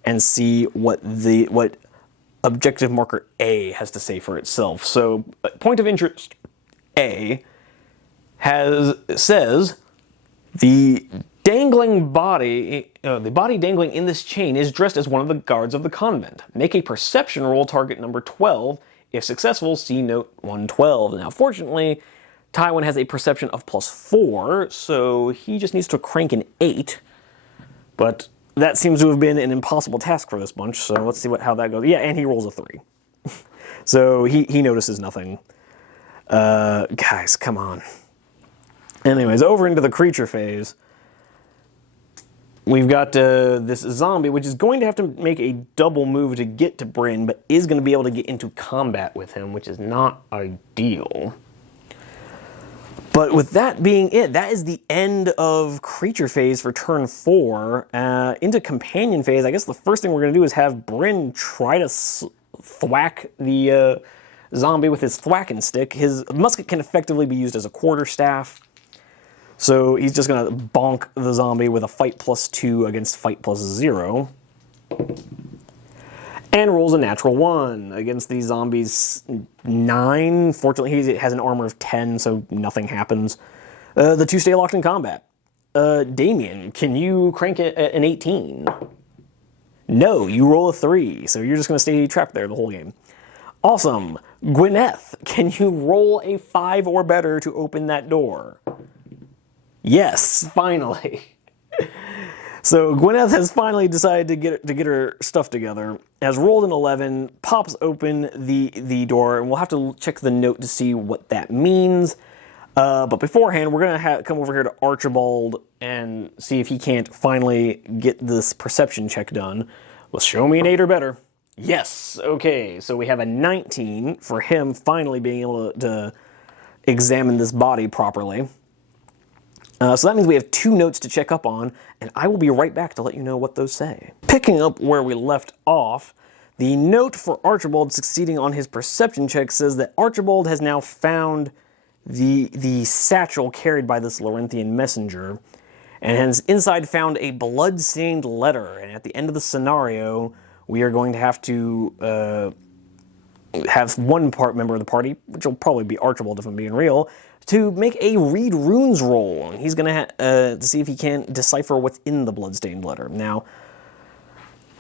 and see what objective marker A has to say for itself. So point of interest A says the body dangling in this chain is dressed as one of the guards of the convent. Make a perception roll, target number 12. If successful, see note 112. Now, fortunately, Tywin has a perception of +4, so he just needs to crank an 8. But that seems to have been an impossible task for this bunch, so let's see how that goes. Yeah, and he rolls a 3. So he notices nothing. Guys, come on. Anyways, over into the creature phase. We've got this zombie, which is going to have to make a double move to get to Bryn, but is going to be able to get into combat with him, which is not ideal. But with that being it, that is the end of creature phase for turn 4. Into companion phase, I guess the first thing we're going to do is have Bryn try to thwack the zombie with his thwacking stick. His musket can effectively be used as a quarterstaff. So he's just going to bonk the zombie with a fight +2 against fight +0. And rolls a natural 1 against the zombie's 9. Fortunately, he has an armor of 10, so nothing happens. The two stay locked in combat. Damien, can you crank it at an 18? No, you roll a 3, so you're just going to stay trapped there the whole game. Awesome. Gwyneth, can you roll a 5 or better to open that door? Yes, finally. So Gwyneth has finally decided to get her stuff together, has rolled an 11, pops open the door, and we'll have to check the note to see what that means. But beforehand, we're going to come over here to Archibald and see if he can't finally get this perception check done. Well, show me an 8 or better. Yes, okay, so we have a 19 for him finally being able to examine this body properly. So that means we have 2 notes to check up on, and I will be right back to let you know what those say. Picking up where we left off, the note for Archibald succeeding on his perception check says that Archibald has now found the satchel carried by this Laurenthian messenger, and has inside found a blood-stained letter, and at the end of the scenario, we are going to have to have one member of the party, which will probably be Archibald if I'm being real, to make a read runes roll. And he's going to see if he can decipher what's in the bloodstained letter. Now,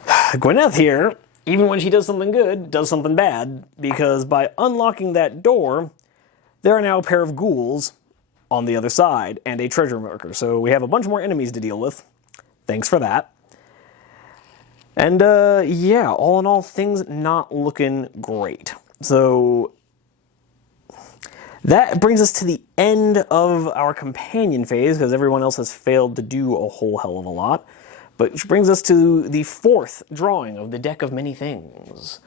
Gwyneth here, even when she does something good, does something bad, because by unlocking that door, there are now a pair of ghouls on the other side and a treasure marker. So we have a bunch more enemies to deal with. Thanks for that. And yeah, all in all, things not looking great. So that brings us to the end of our companion phase, because everyone else has failed to do a whole hell of a lot. But which brings us to the 4th drawing of the Deck of Many Things,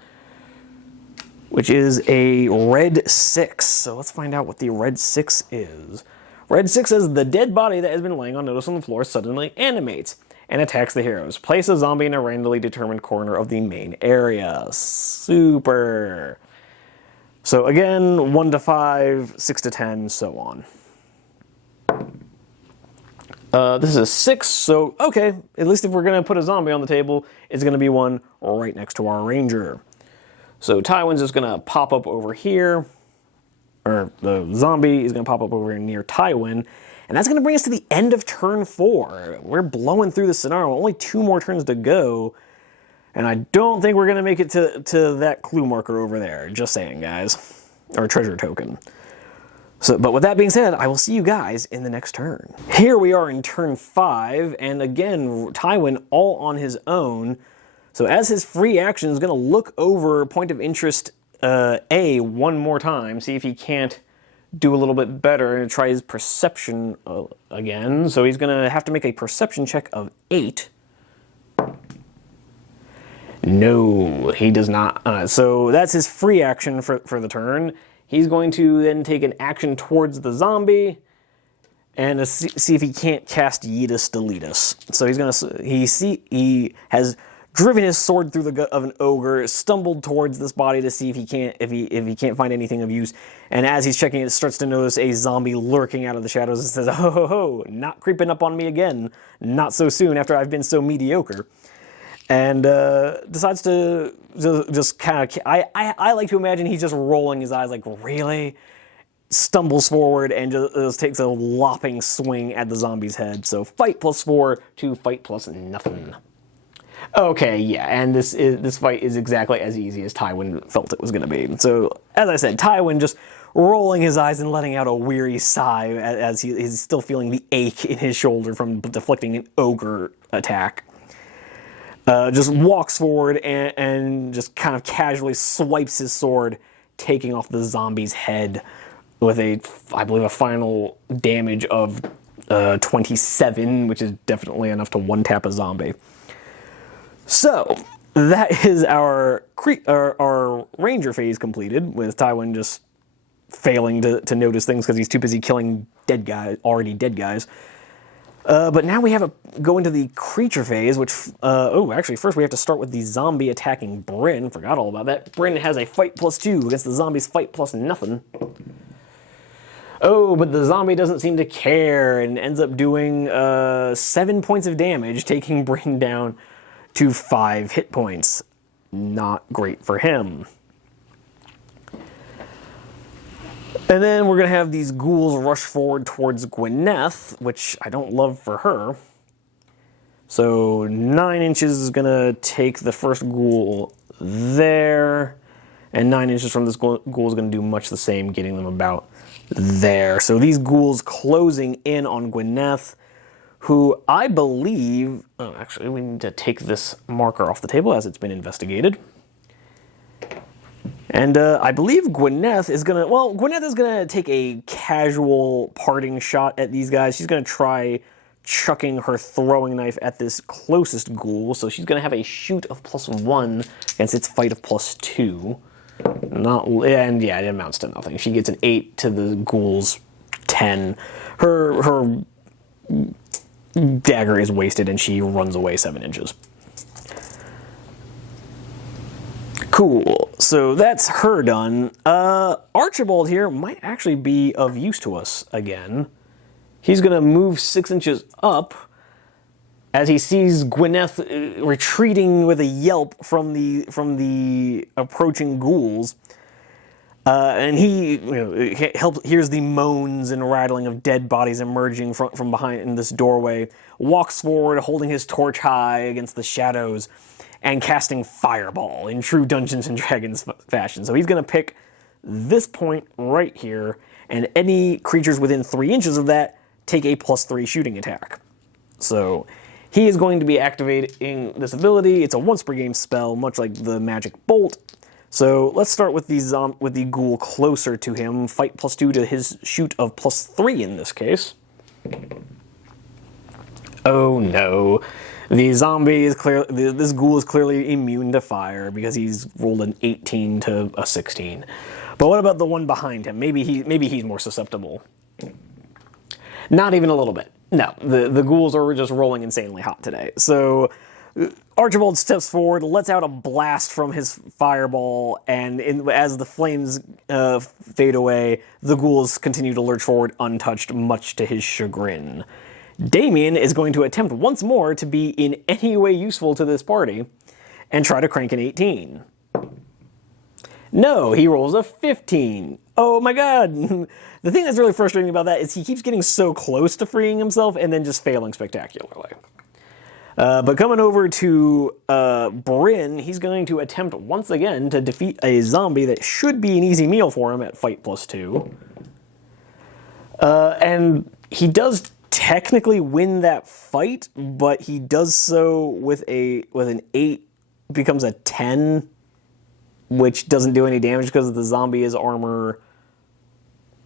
which is a red 6. So let's find out what the red 6 is. Red 6 is the dead body that has been laying on notice on the floor suddenly animates and attacks the heroes. Place a zombie in a randomly determined corner of the main area. Super. So again, 1 to 5, 6 to 10, so on. This is a 6, so okay, at least if we're going to put a zombie on the table, it's going to be one right next to our ranger. So Tywin's just going to pop up over here, or the zombie is going to pop up over near Tywin, and that's going to bring us to the end of turn 4. We're blowing through the scenario, only 2 more turns to go, and I don't think we're going to make it to that clue marker over there. Just saying, guys. Or treasure token. So, but with that being said, I will see you guys in the next turn. Here we are in turn 5, and again, Tywin all on his own. So as his free action is going to look over point of interest A one more time, see if he can't do a little bit better, and try his perception again. So he's going to have to make a perception check of 8. No, he does not. So that's his free action for the turn. He's going to then take an action towards the zombie and see if he can't cast Yeetus Deletus. So he's going to he has driven his sword through the gut of an ogre, stumbled towards this body to see if he can't find anything of use. And as he's checking it, starts to notice a zombie lurking out of the shadows and says, "Ho ho ho! Not creeping up on me again. Not so soon after I've been so mediocre." And decides to just kind of, I like to imagine he's just rolling his eyes like, really? Stumbles forward and just takes a lopping swing at the zombie's head. So fight +4 to fight +0. Okay, yeah, and this fight is exactly as easy as Tywin felt it was going to be. So, as I said, Tywin just rolling his eyes and letting out a weary sigh as he's still feeling the ache in his shoulder from deflecting an ogre attack. Just walks forward and just kind of casually swipes his sword, taking off the zombie's head with I believe, a final damage of 27, which is definitely enough to one-tap a zombie. So, that is our ranger phase completed, with Tywin just failing to notice things because he's too busy killing already dead guys. But now we have to go into the creature phase, which, actually, first we have to start with the zombie attacking Bryn. Forgot all about that. Bryn has a fight +2 against the zombie's fight +0. Oh, but the zombie doesn't seem to care and ends up doing 7 points of damage, taking Bryn down to 5 hit points. Not great for him. And then we're going to have these ghouls rush forward towards Gwyneth, which I don't love for her. So 9 inches is going to take the first ghoul there, and 9 inches from this ghoul is going to do much the same, getting them about there. So these ghouls closing in on Gwyneth, who I believe... Oh, actually, we need to take this marker off the table as it's been investigated. And I believe Gwyneth is going to... Well, Gwyneth is going to take a casual parting shot at these guys. She's going to try chucking her throwing knife at this closest ghoul. So she's going to have a shoot of +1 against its fight of +2. And yeah, it amounts to nothing. She gets an 8 to the ghoul's 10. Her dagger is wasted and she runs away 7 inches. Cool, so that's her done. Archibald here might actually be of use to us again. He's going to move 6 inches up as he sees Gwyneth retreating with a yelp from the approaching ghouls. And he hears the moans and rattling of dead bodies emerging from behind in this doorway, walks forward holding his torch high against the shadows, and casting Fireball in true Dungeons & Dragons fashion. So he's going to pick this point right here, and any creatures within 3 inches of that take a +3 shooting attack. So he is going to be activating this ability. It's a once per game spell, much like the Magic Bolt. So let's start with the ghoul closer to him. Fight +2 to his shoot of +3 in this case. Oh no. The zombie is this ghoul is clearly immune to fire because he's rolled an 18 to a 16. But what about the one behind him? Maybe he's more susceptible. Not even a little bit. No, the ghouls are just rolling insanely hot today. So Archibald steps forward, lets out a blast from his fireball, and as the flames fade away, the ghouls continue to lurch forward untouched, much to his chagrin. Damien is going to attempt once more to be in any way useful to this party and try to crank an 18. No, he rolls a 15. Oh my god. The thing that's really frustrating about that is he keeps getting so close to freeing himself and then just failing spectacularly. But coming over to Bryn, he's going to attempt once again to defeat a zombie that should be an easy meal for him at fight +2. And he does technically win that fight, but he does so with an 8, becomes a 10, which doesn't do any damage because the zombie is armor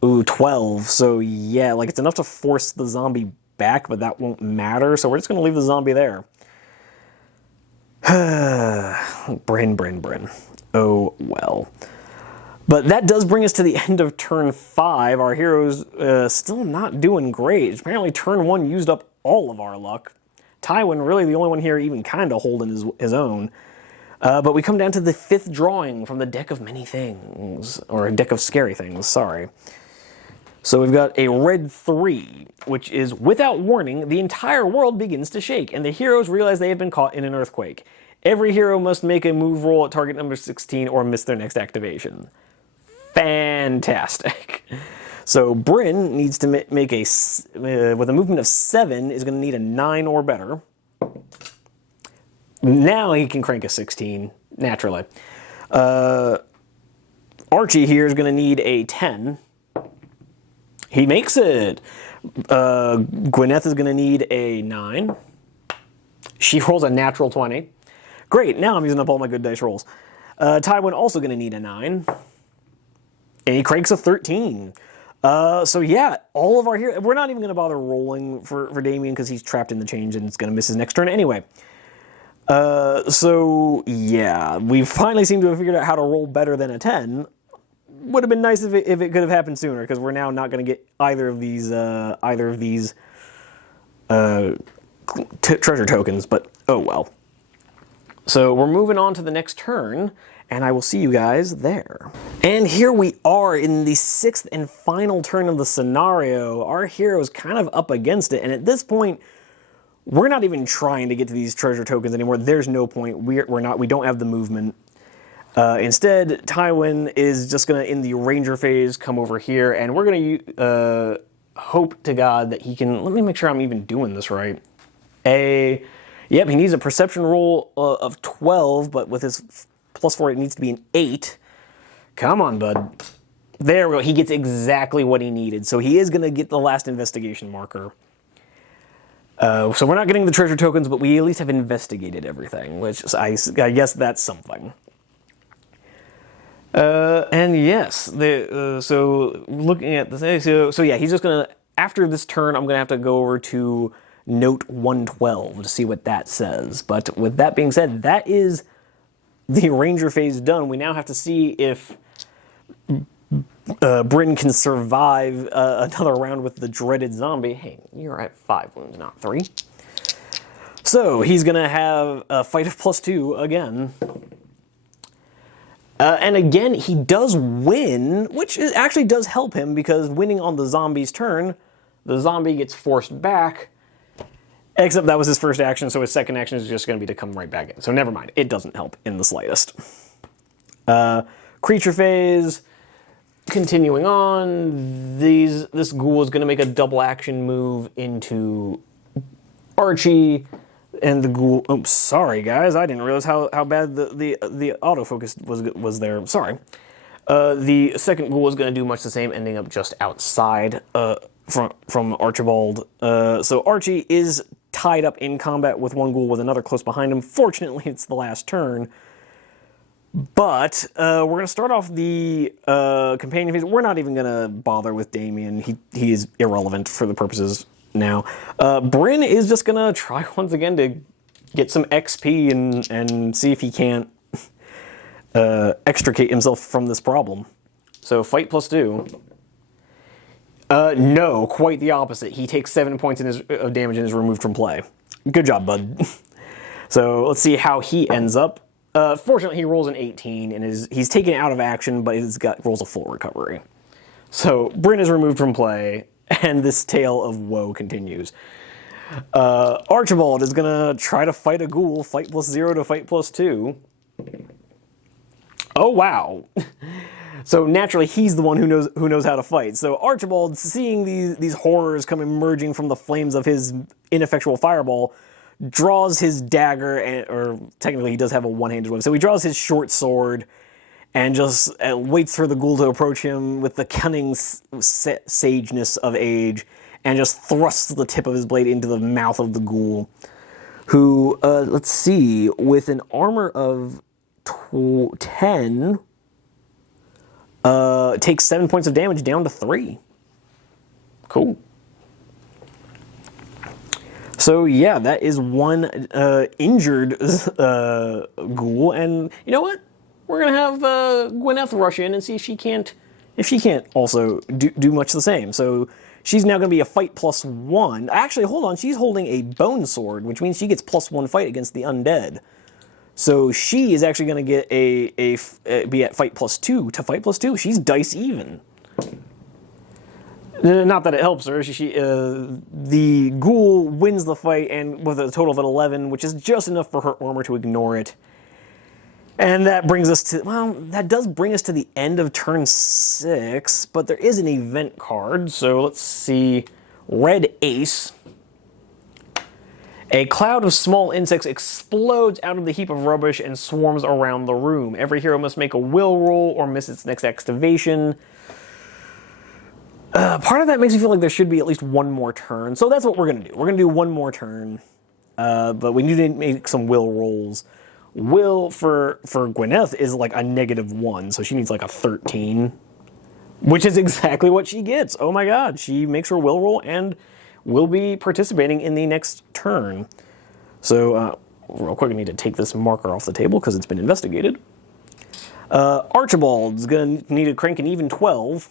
12. So yeah, like it's enough to force the zombie back, but that won't matter. So we're just going to leave the zombie there. Bryn. Oh well. But that does bring us to the end of turn 5. Our hero's still not doing great. Apparently turn 1 used up all of our luck. Tywin, really the only one here even kind of holding his own. But we come down to the 5th drawing from the deck of many things. Or a deck of scary things, sorry. So we've got a red 3, which is, without warning, the entire world begins to shake, and the heroes realize they have been caught in an earthquake. Every hero must make a move roll at target number 16 or miss their next activation. Fantastic. So Bryn needs to make a, with a movement of 7, is going to need a 9 or better. Now he can crank a 16, naturally. Archie here is going to need a 10. He makes it. Gwyneth is going to need a 9. She rolls a natural 20. Great, now I'm using up all my good dice rolls. Tywin also going to need a 9. And he cranks a 13. So yeah, all of our heroes, we're not even going to bother rolling for Damien because he's trapped in the change and it's going to miss his next turn anyway. So yeah, we finally seem to have figured out how to roll better than a 10. Would have been nice if it could have happened sooner, because we're now not going to get either of these treasure tokens, but oh well. So we're moving on to the next turn, and I will see you guys there. And here we are in the 6th and final turn of the scenario. Our hero is kind of up against it, and at this point, we're not even trying to get to these treasure tokens anymore. There's no point. We don't have the movement. Instead, Tywin is just going to, in the ranger phase, come over here, and we're going to hope to God that he can... Let me make sure I'm even doing this right. Yep, he needs a perception roll of 12, but with his +4, it needs to be an 8. Come on, bud. There we go. He gets exactly what he needed, so he is going to get the last investigation marker. So we're not getting the treasure tokens, but we at least have investigated everything, which I guess that's something. And yes, so looking at this, so yeah, he's just gonna, after this turn, I'm gonna have to go over to note 112 to see what that says. But with that being said, that is the ranger phase done. We now have to see if Bryn can survive another round with the dreaded zombie. Hey, you're at 5 wounds, not 3. So he's gonna have a fight of +2 again. And again, he does win, which actually does help him, because winning on the zombie's turn, the zombie gets forced back, except that was his first action, so his second action is just going to be to come right back in. So never mind, it doesn't help in the slightest. Creature phase, continuing on, this ghoul is going to make a double action move into Archie. And the ghoul... Oh, sorry, guys. I didn't realize how bad the autofocus was there. Sorry. The second ghoul is going to do much the same, ending up just outside from Archibald. So Archie is tied up in combat with one ghoul with another close behind him. Fortunately, it's the last turn. But we're going to start off the companion phase. We're not even going to bother with Damien. He is irrelevant for the purposes now. Bryn is just going to try once again to get some XP and see if he can't extricate himself from this problem. So fight +2. No, quite the opposite. He takes 7 points of damage and is removed from play. Good job, bud. So let's see how he ends up. Fortunately, he rolls an 18 and he's taken out of action, but rolls a full recovery. So Bryn is removed from play, and this tale of woe continues. Archibald is going to try to fight a ghoul, fight +0 to fight +2. Oh, wow. So naturally, he's the one who knows how to fight. So Archibald, seeing these horrors come emerging from the flames of his ineffectual fireball, draws his dagger, or technically he does have a one-handed weapon. So he draws his short sword and just waits for the ghoul to approach him with the cunning sageness of age, and just thrusts the tip of his blade into the mouth of the ghoul, who, let's see, with an armor of 10, takes 7 points of damage down to 3. Cool. So yeah, that is one injured ghoul, and you know what? We're gonna have Gwyneth rush in and see if she can't also do much the same. So she's now gonna be a fight +1. Actually, hold on, she's holding a bone sword, which means she gets +1 fight against the undead. So she is actually going to get be at fight +2 to fight +2. She's dice even. Not that it helps her. The ghoul wins the fight, and with a total of an 11, which is just enough for her armor to ignore it. And that brings us to, well, that does bring us to the end of turn 6, but there is an event card. So let's see. Red Ace. A cloud of small insects explodes out of the heap of rubbish and swarms around the room. Every hero must make a will roll or miss its next activation. Part of that makes me feel like there should be at least one more turn. So that's what we're going to do. We're going to do one more turn. But we need to make some will rolls. Will for Gwyneth is like a -1, so she needs like a 13. Which is exactly what she gets. Oh my god, she makes her will roll and will be participating in the next turn. So, real quick, I need to take this marker off the table because it's been investigated. Archibald's going to need to crank an even 12,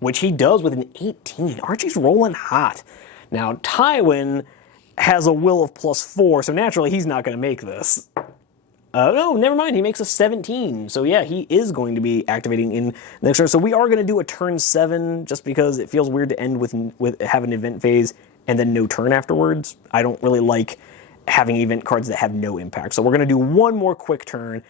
which he does with an 18. Archie's rolling hot. Now, Tywin has a will of +4, so naturally he's not going to make this. No, never mind. He makes a 17. So yeah, he is going to be activating in the next turn. So we are going to do a turn 7 just because it feels weird to end with have an event phase and then no turn afterwards. I don't really like having event cards that have no impact. So we're going to do one more quick turn.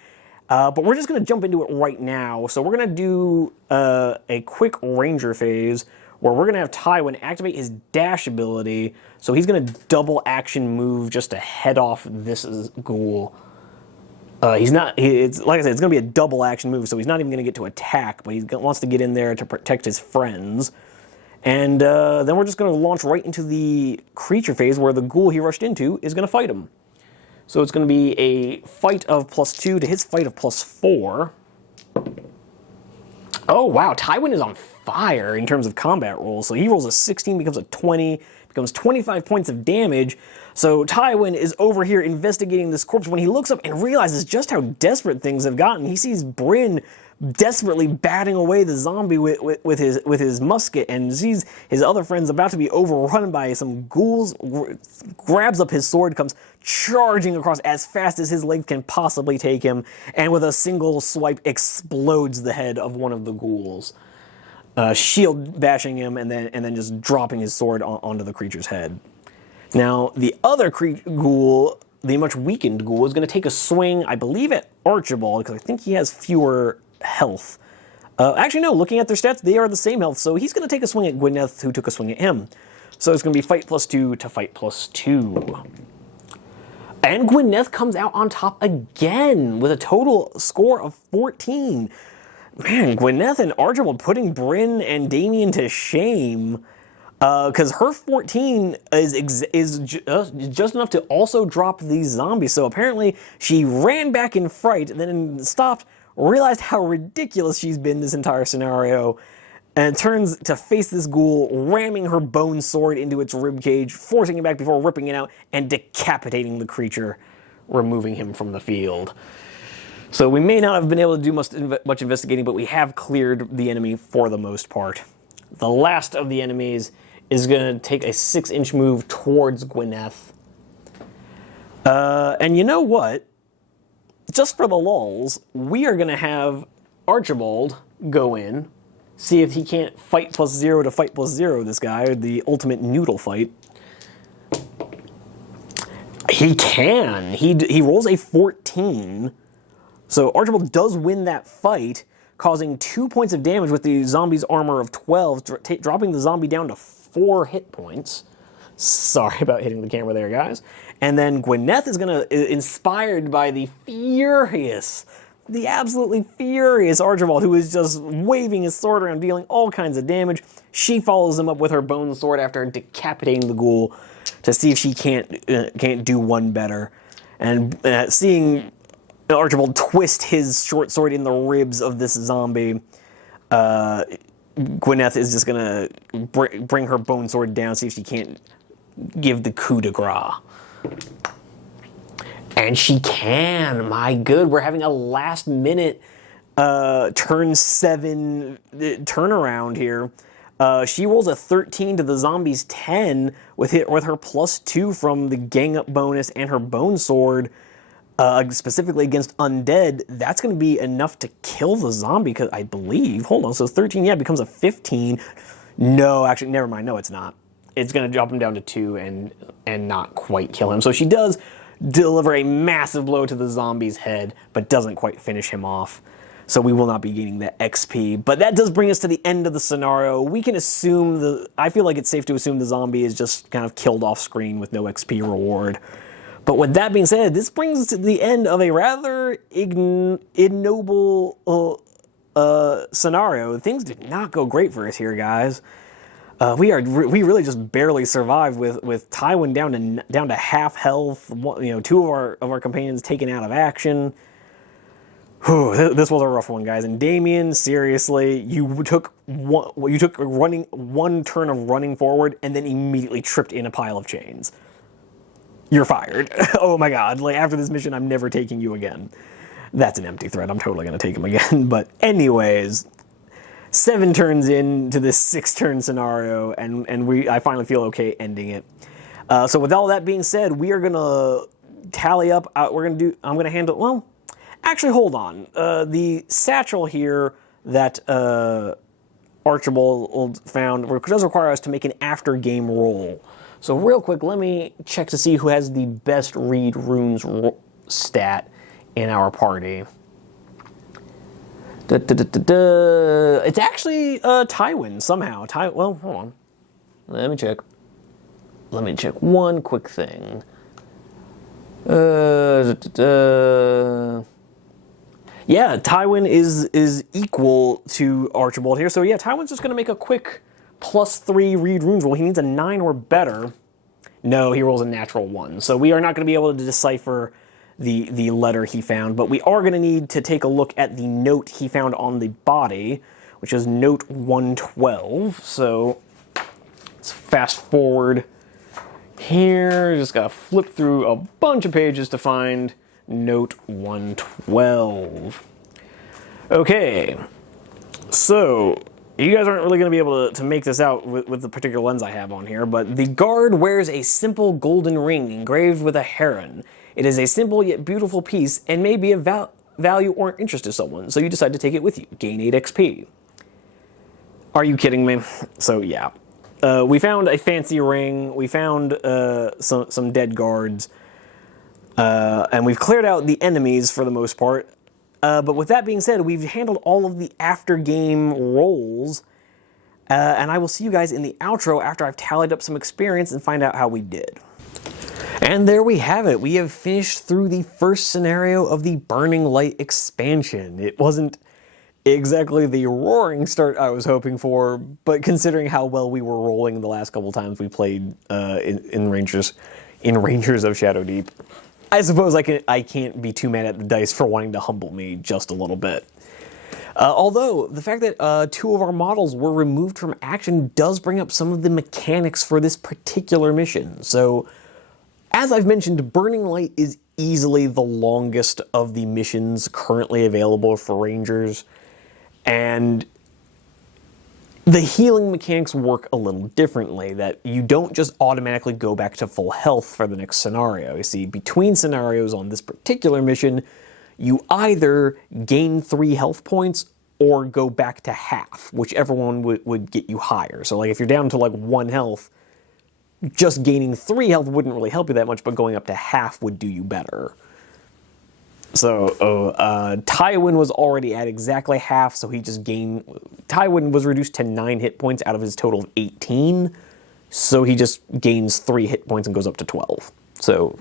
But we're just going to jump into it right now. So we're going to do a quick ranger phase where we're going to have Tywin activate his dash ability. So he's going to double action move just to head off this ghoul. It's like I said, it's going to be a double action move, so he's not even going to get to attack, but he wants to get in there to protect his friends. And then we're just going to launch right into the creature phase where the ghoul he rushed into is going to fight him. So it's going to be a fight of +2 to his fight of +4. Oh, wow, Tywin is on fire in terms of combat rolls. So he rolls a 16, becomes a 20, becomes 25 points of damage. So Tywin is over here investigating this corpse when he looks up and realizes just how desperate things have gotten. He sees Bryn desperately batting away the zombie with his musket, and sees his other friends about to be overrun by some ghouls, grabs up his sword, comes charging across as fast as his legs can possibly take him, and with a single swipe explodes the head of one of the ghouls. Shield bashing him and then just dropping his sword onto the creature's head. Now, the other ghoul, the much weakened ghoul, is going to take a swing, I believe, at Archibald, because I think he has fewer health. Actually, no, looking at their stats, they are the same health, so he's going to take a swing at Gwyneth, who took a swing at him. So it's going to be fight +2 to fight +2. And Gwyneth comes out on top again with a total score of 14. Man, Gwyneth and Archibald putting Bryn and Damien to shame. Because her 14 is just enough to also drop these zombies. So apparently she ran back in fright, then stopped, realized how ridiculous she's been this entire scenario, and turns to face this ghoul, ramming her bone sword into its ribcage, forcing it back before ripping it out, and decapitating the creature, removing him from the field. So we may not have been able to do much investigating, but we have cleared the enemy for the most part. The last of the enemies is going to take a 6-inch move towards Gwyneth. And you know what? Just for the lulz, we are going to have Archibald go in, see if he can't fight +0 to fight +0 this guy, the ultimate noodle fight. He can. He rolls a 14. So Archibald does win that fight, causing 2 points of damage with the zombie's armor of 12, dropping the zombie down to 4 hit points. Sorry about hitting the camera there, guys. And then Gwyneth is inspired by the absolutely furious Archibald, who is just waving his sword around, dealing all kinds of damage. She follows him up with her bone sword after decapitating the ghoul to see if she can't do one better. And seeing Archibald twist his short sword in the ribs of this zombie, Gwyneth is just gonna bring her bone sword down, see if she can't give the coup de grace. And she can. My good, we're having a last minute turn 7 turnaround here. She rolls a 13 to the zombie's 10 with her +2 from the gang up bonus and her bone sword, specifically against undead. That's going to be enough to kill the zombie, because I believe, hold on, so 13, becomes a 15. No, actually, never mind. No, it's not. It's going to drop him down to 2 and not quite kill him. So she does deliver a massive blow to the zombie's head, but doesn't quite finish him off. So we will not be gaining the XP. But that does bring us to the end of the scenario. We can assume I feel like it's safe to assume the zombie is just kind of killed off screen with no XP reward. But with that being said, this brings us to the end of a rather ignoble scenario. Things did not go great for us here, guys. We really just barely survived with Tywin down to half health. 2 of our companions taken out of action. Whew, this was a rough one, guys. And Damien, seriously, you took one turn of running forward and then immediately tripped in a pile of chains. You're fired. Oh my god! Like, after this mission, I'm never taking you again. That's an empty threat. I'm totally gonna take him again. But anyways, 7 turns into this 6-turn scenario, and I finally feel okay ending it. So with all that being said, we are gonna tally up. I'm gonna handle. Well, actually, hold on. The satchel here that Archibald found does require us to make an after-game roll. So real quick, let me check to see who has the best read runes stat in our party. It's actually Tywin somehow. Well, hold on. Let me check. Let me check one quick thing. Yeah, Tywin is equal to Archibald here. So yeah, Tywin's just going to make a quick +3 read runes roll. He needs a 9 or better. No, he rolls a natural 1. So we are not going to be able to decipher the letter he found, but we are going to need to take a look at the note he found on the body, which is note 112. So let's fast forward here. Just got to flip through a bunch of pages to find note 112. Okay, so you guys aren't really going to be able to make this out with the particular lens I have on here, but the guard wears a simple golden ring engraved with a heron. It is a simple yet beautiful piece and may be of value or interest to someone, so you decide to take it with you. Gain 8 XP. Are you kidding me? So yeah. We found a fancy ring, we found some dead guards, and we've cleared out the enemies for the most part. But with that being said, we've handled all of the after-game rolls, and I will see you guys in the outro after I've tallied up some experience and find out how we did. And there we have it. We have finished through the first scenario of the Burning Light expansion. It wasn't exactly the roaring start I was hoping for, but considering how well we were rolling the last couple times we played in Rangers of Shadowdeep, I suppose I can't be too mad at the dice for wanting to humble me just a little bit. Although, the fact that 2 of our models were removed from action does bring up some of the mechanics for this particular mission. So, as I've mentioned, Burning Light is easily the longest of the missions currently available for Rangers, and the healing mechanics work a little differently, that you don't just automatically go back to full health for the next scenario. You see, between scenarios on this particular mission, you either gain 3 health points or go back to half, whichever one would get you higher. So like if you're down to like 1 health, just gaining 3 health wouldn't really help you that much, but going up to half would do you better. So Tywin was already at exactly half, so he just gained... Tywin was reduced to 9 hit points out of his total of 18, so he just gains 3 hit points and goes up to 12. So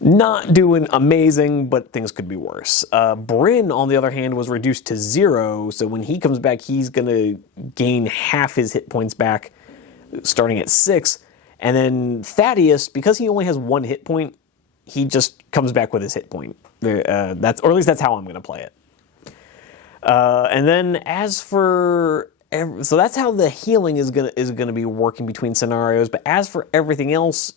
not doing amazing, but things could be worse. Bryn, on the other hand, was reduced to 0, so when he comes back, he's going to gain half his hit points back, starting at 6. And then Thaddeus, because he only has 1 hit point, he just comes back with his hit point. Or at least that's how I'm going to play it. And then as for... So that's how the healing is gonna be working between scenarios. But as for everything else,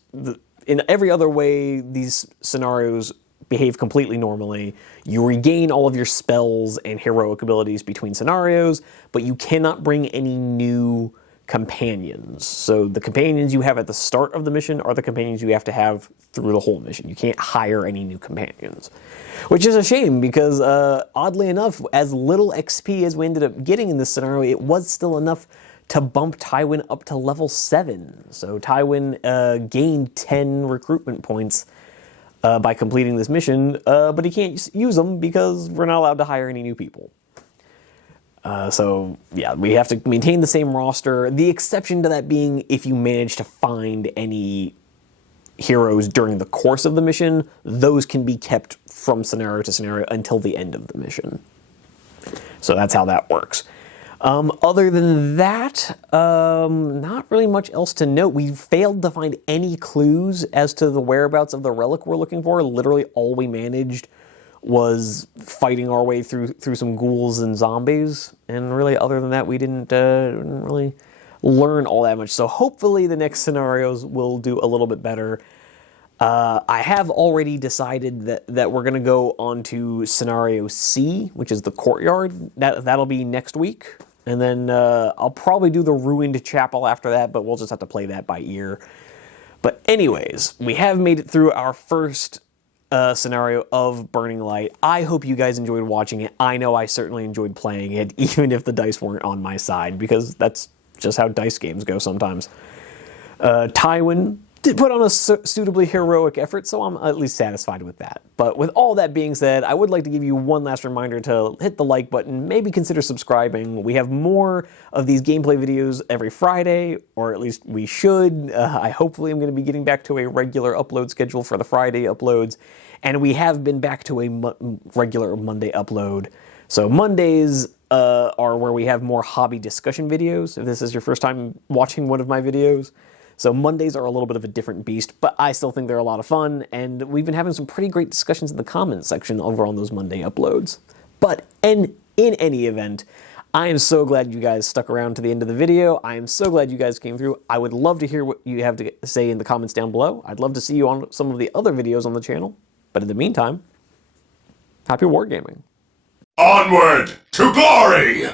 in every other way, these scenarios behave completely normally. You regain all of your spells and heroic abilities between scenarios, but you cannot bring any new companions. So the companions you have at the start of the mission are the companions you have to have through the whole mission. You can't hire any new companions, which is a shame because oddly enough, as little XP as we ended up getting in this scenario, it was still enough to bump Tywin up to level 7. So Tywin gained 10 recruitment points by completing this mission, but he can't use them because we're not allowed to hire any new people. So yeah, we have to maintain the same roster. The exception to that being if you manage to find any heroes during the course of the mission, those can be kept from scenario to scenario until the end of the mission. So that's how that works. Other than that, not really much else to note. We failed to find any clues as to the whereabouts of the relic we're looking for. Literally all we managed was fighting our way through some ghouls and zombies, and really other than that we didn't really learn all that much. So hopefully the next scenarios will do a little bit better. I have already decided that we're going to go on to scenario C, which is the courtyard. That'll be next week, and then I'll probably do the ruined chapel after that, but we'll just have to play that by ear. But anyways, we have made it through our first scenario of Burning Light. I hope you guys enjoyed watching it. I know I certainly enjoyed playing it, even if the dice weren't on my side, because that's just how dice games go sometimes. Tywin did put on a suitably heroic effort, so I'm at least satisfied with that. But with all that being said, I would like to give you one last reminder to hit the like button, maybe consider subscribing. We have more of these gameplay videos every Friday, or at least we should. Hopefully I'm going to be getting back to a regular upload schedule for the Friday uploads, and we have been back to a regular Monday upload. So Mondays are where we have more hobby discussion videos, if this is your first time watching one of my videos. So Mondays are a little bit of a different beast, but I still think they're a lot of fun, and we've been having some pretty great discussions in the comments section over on those Monday uploads. But in any event, I am so glad you guys stuck around to the end of the video. I am so glad you guys came through. I would love to hear what you have to say in the comments down below. I'd love to see you on some of the other videos on the channel. But in the meantime, happy wargaming. Onward to glory!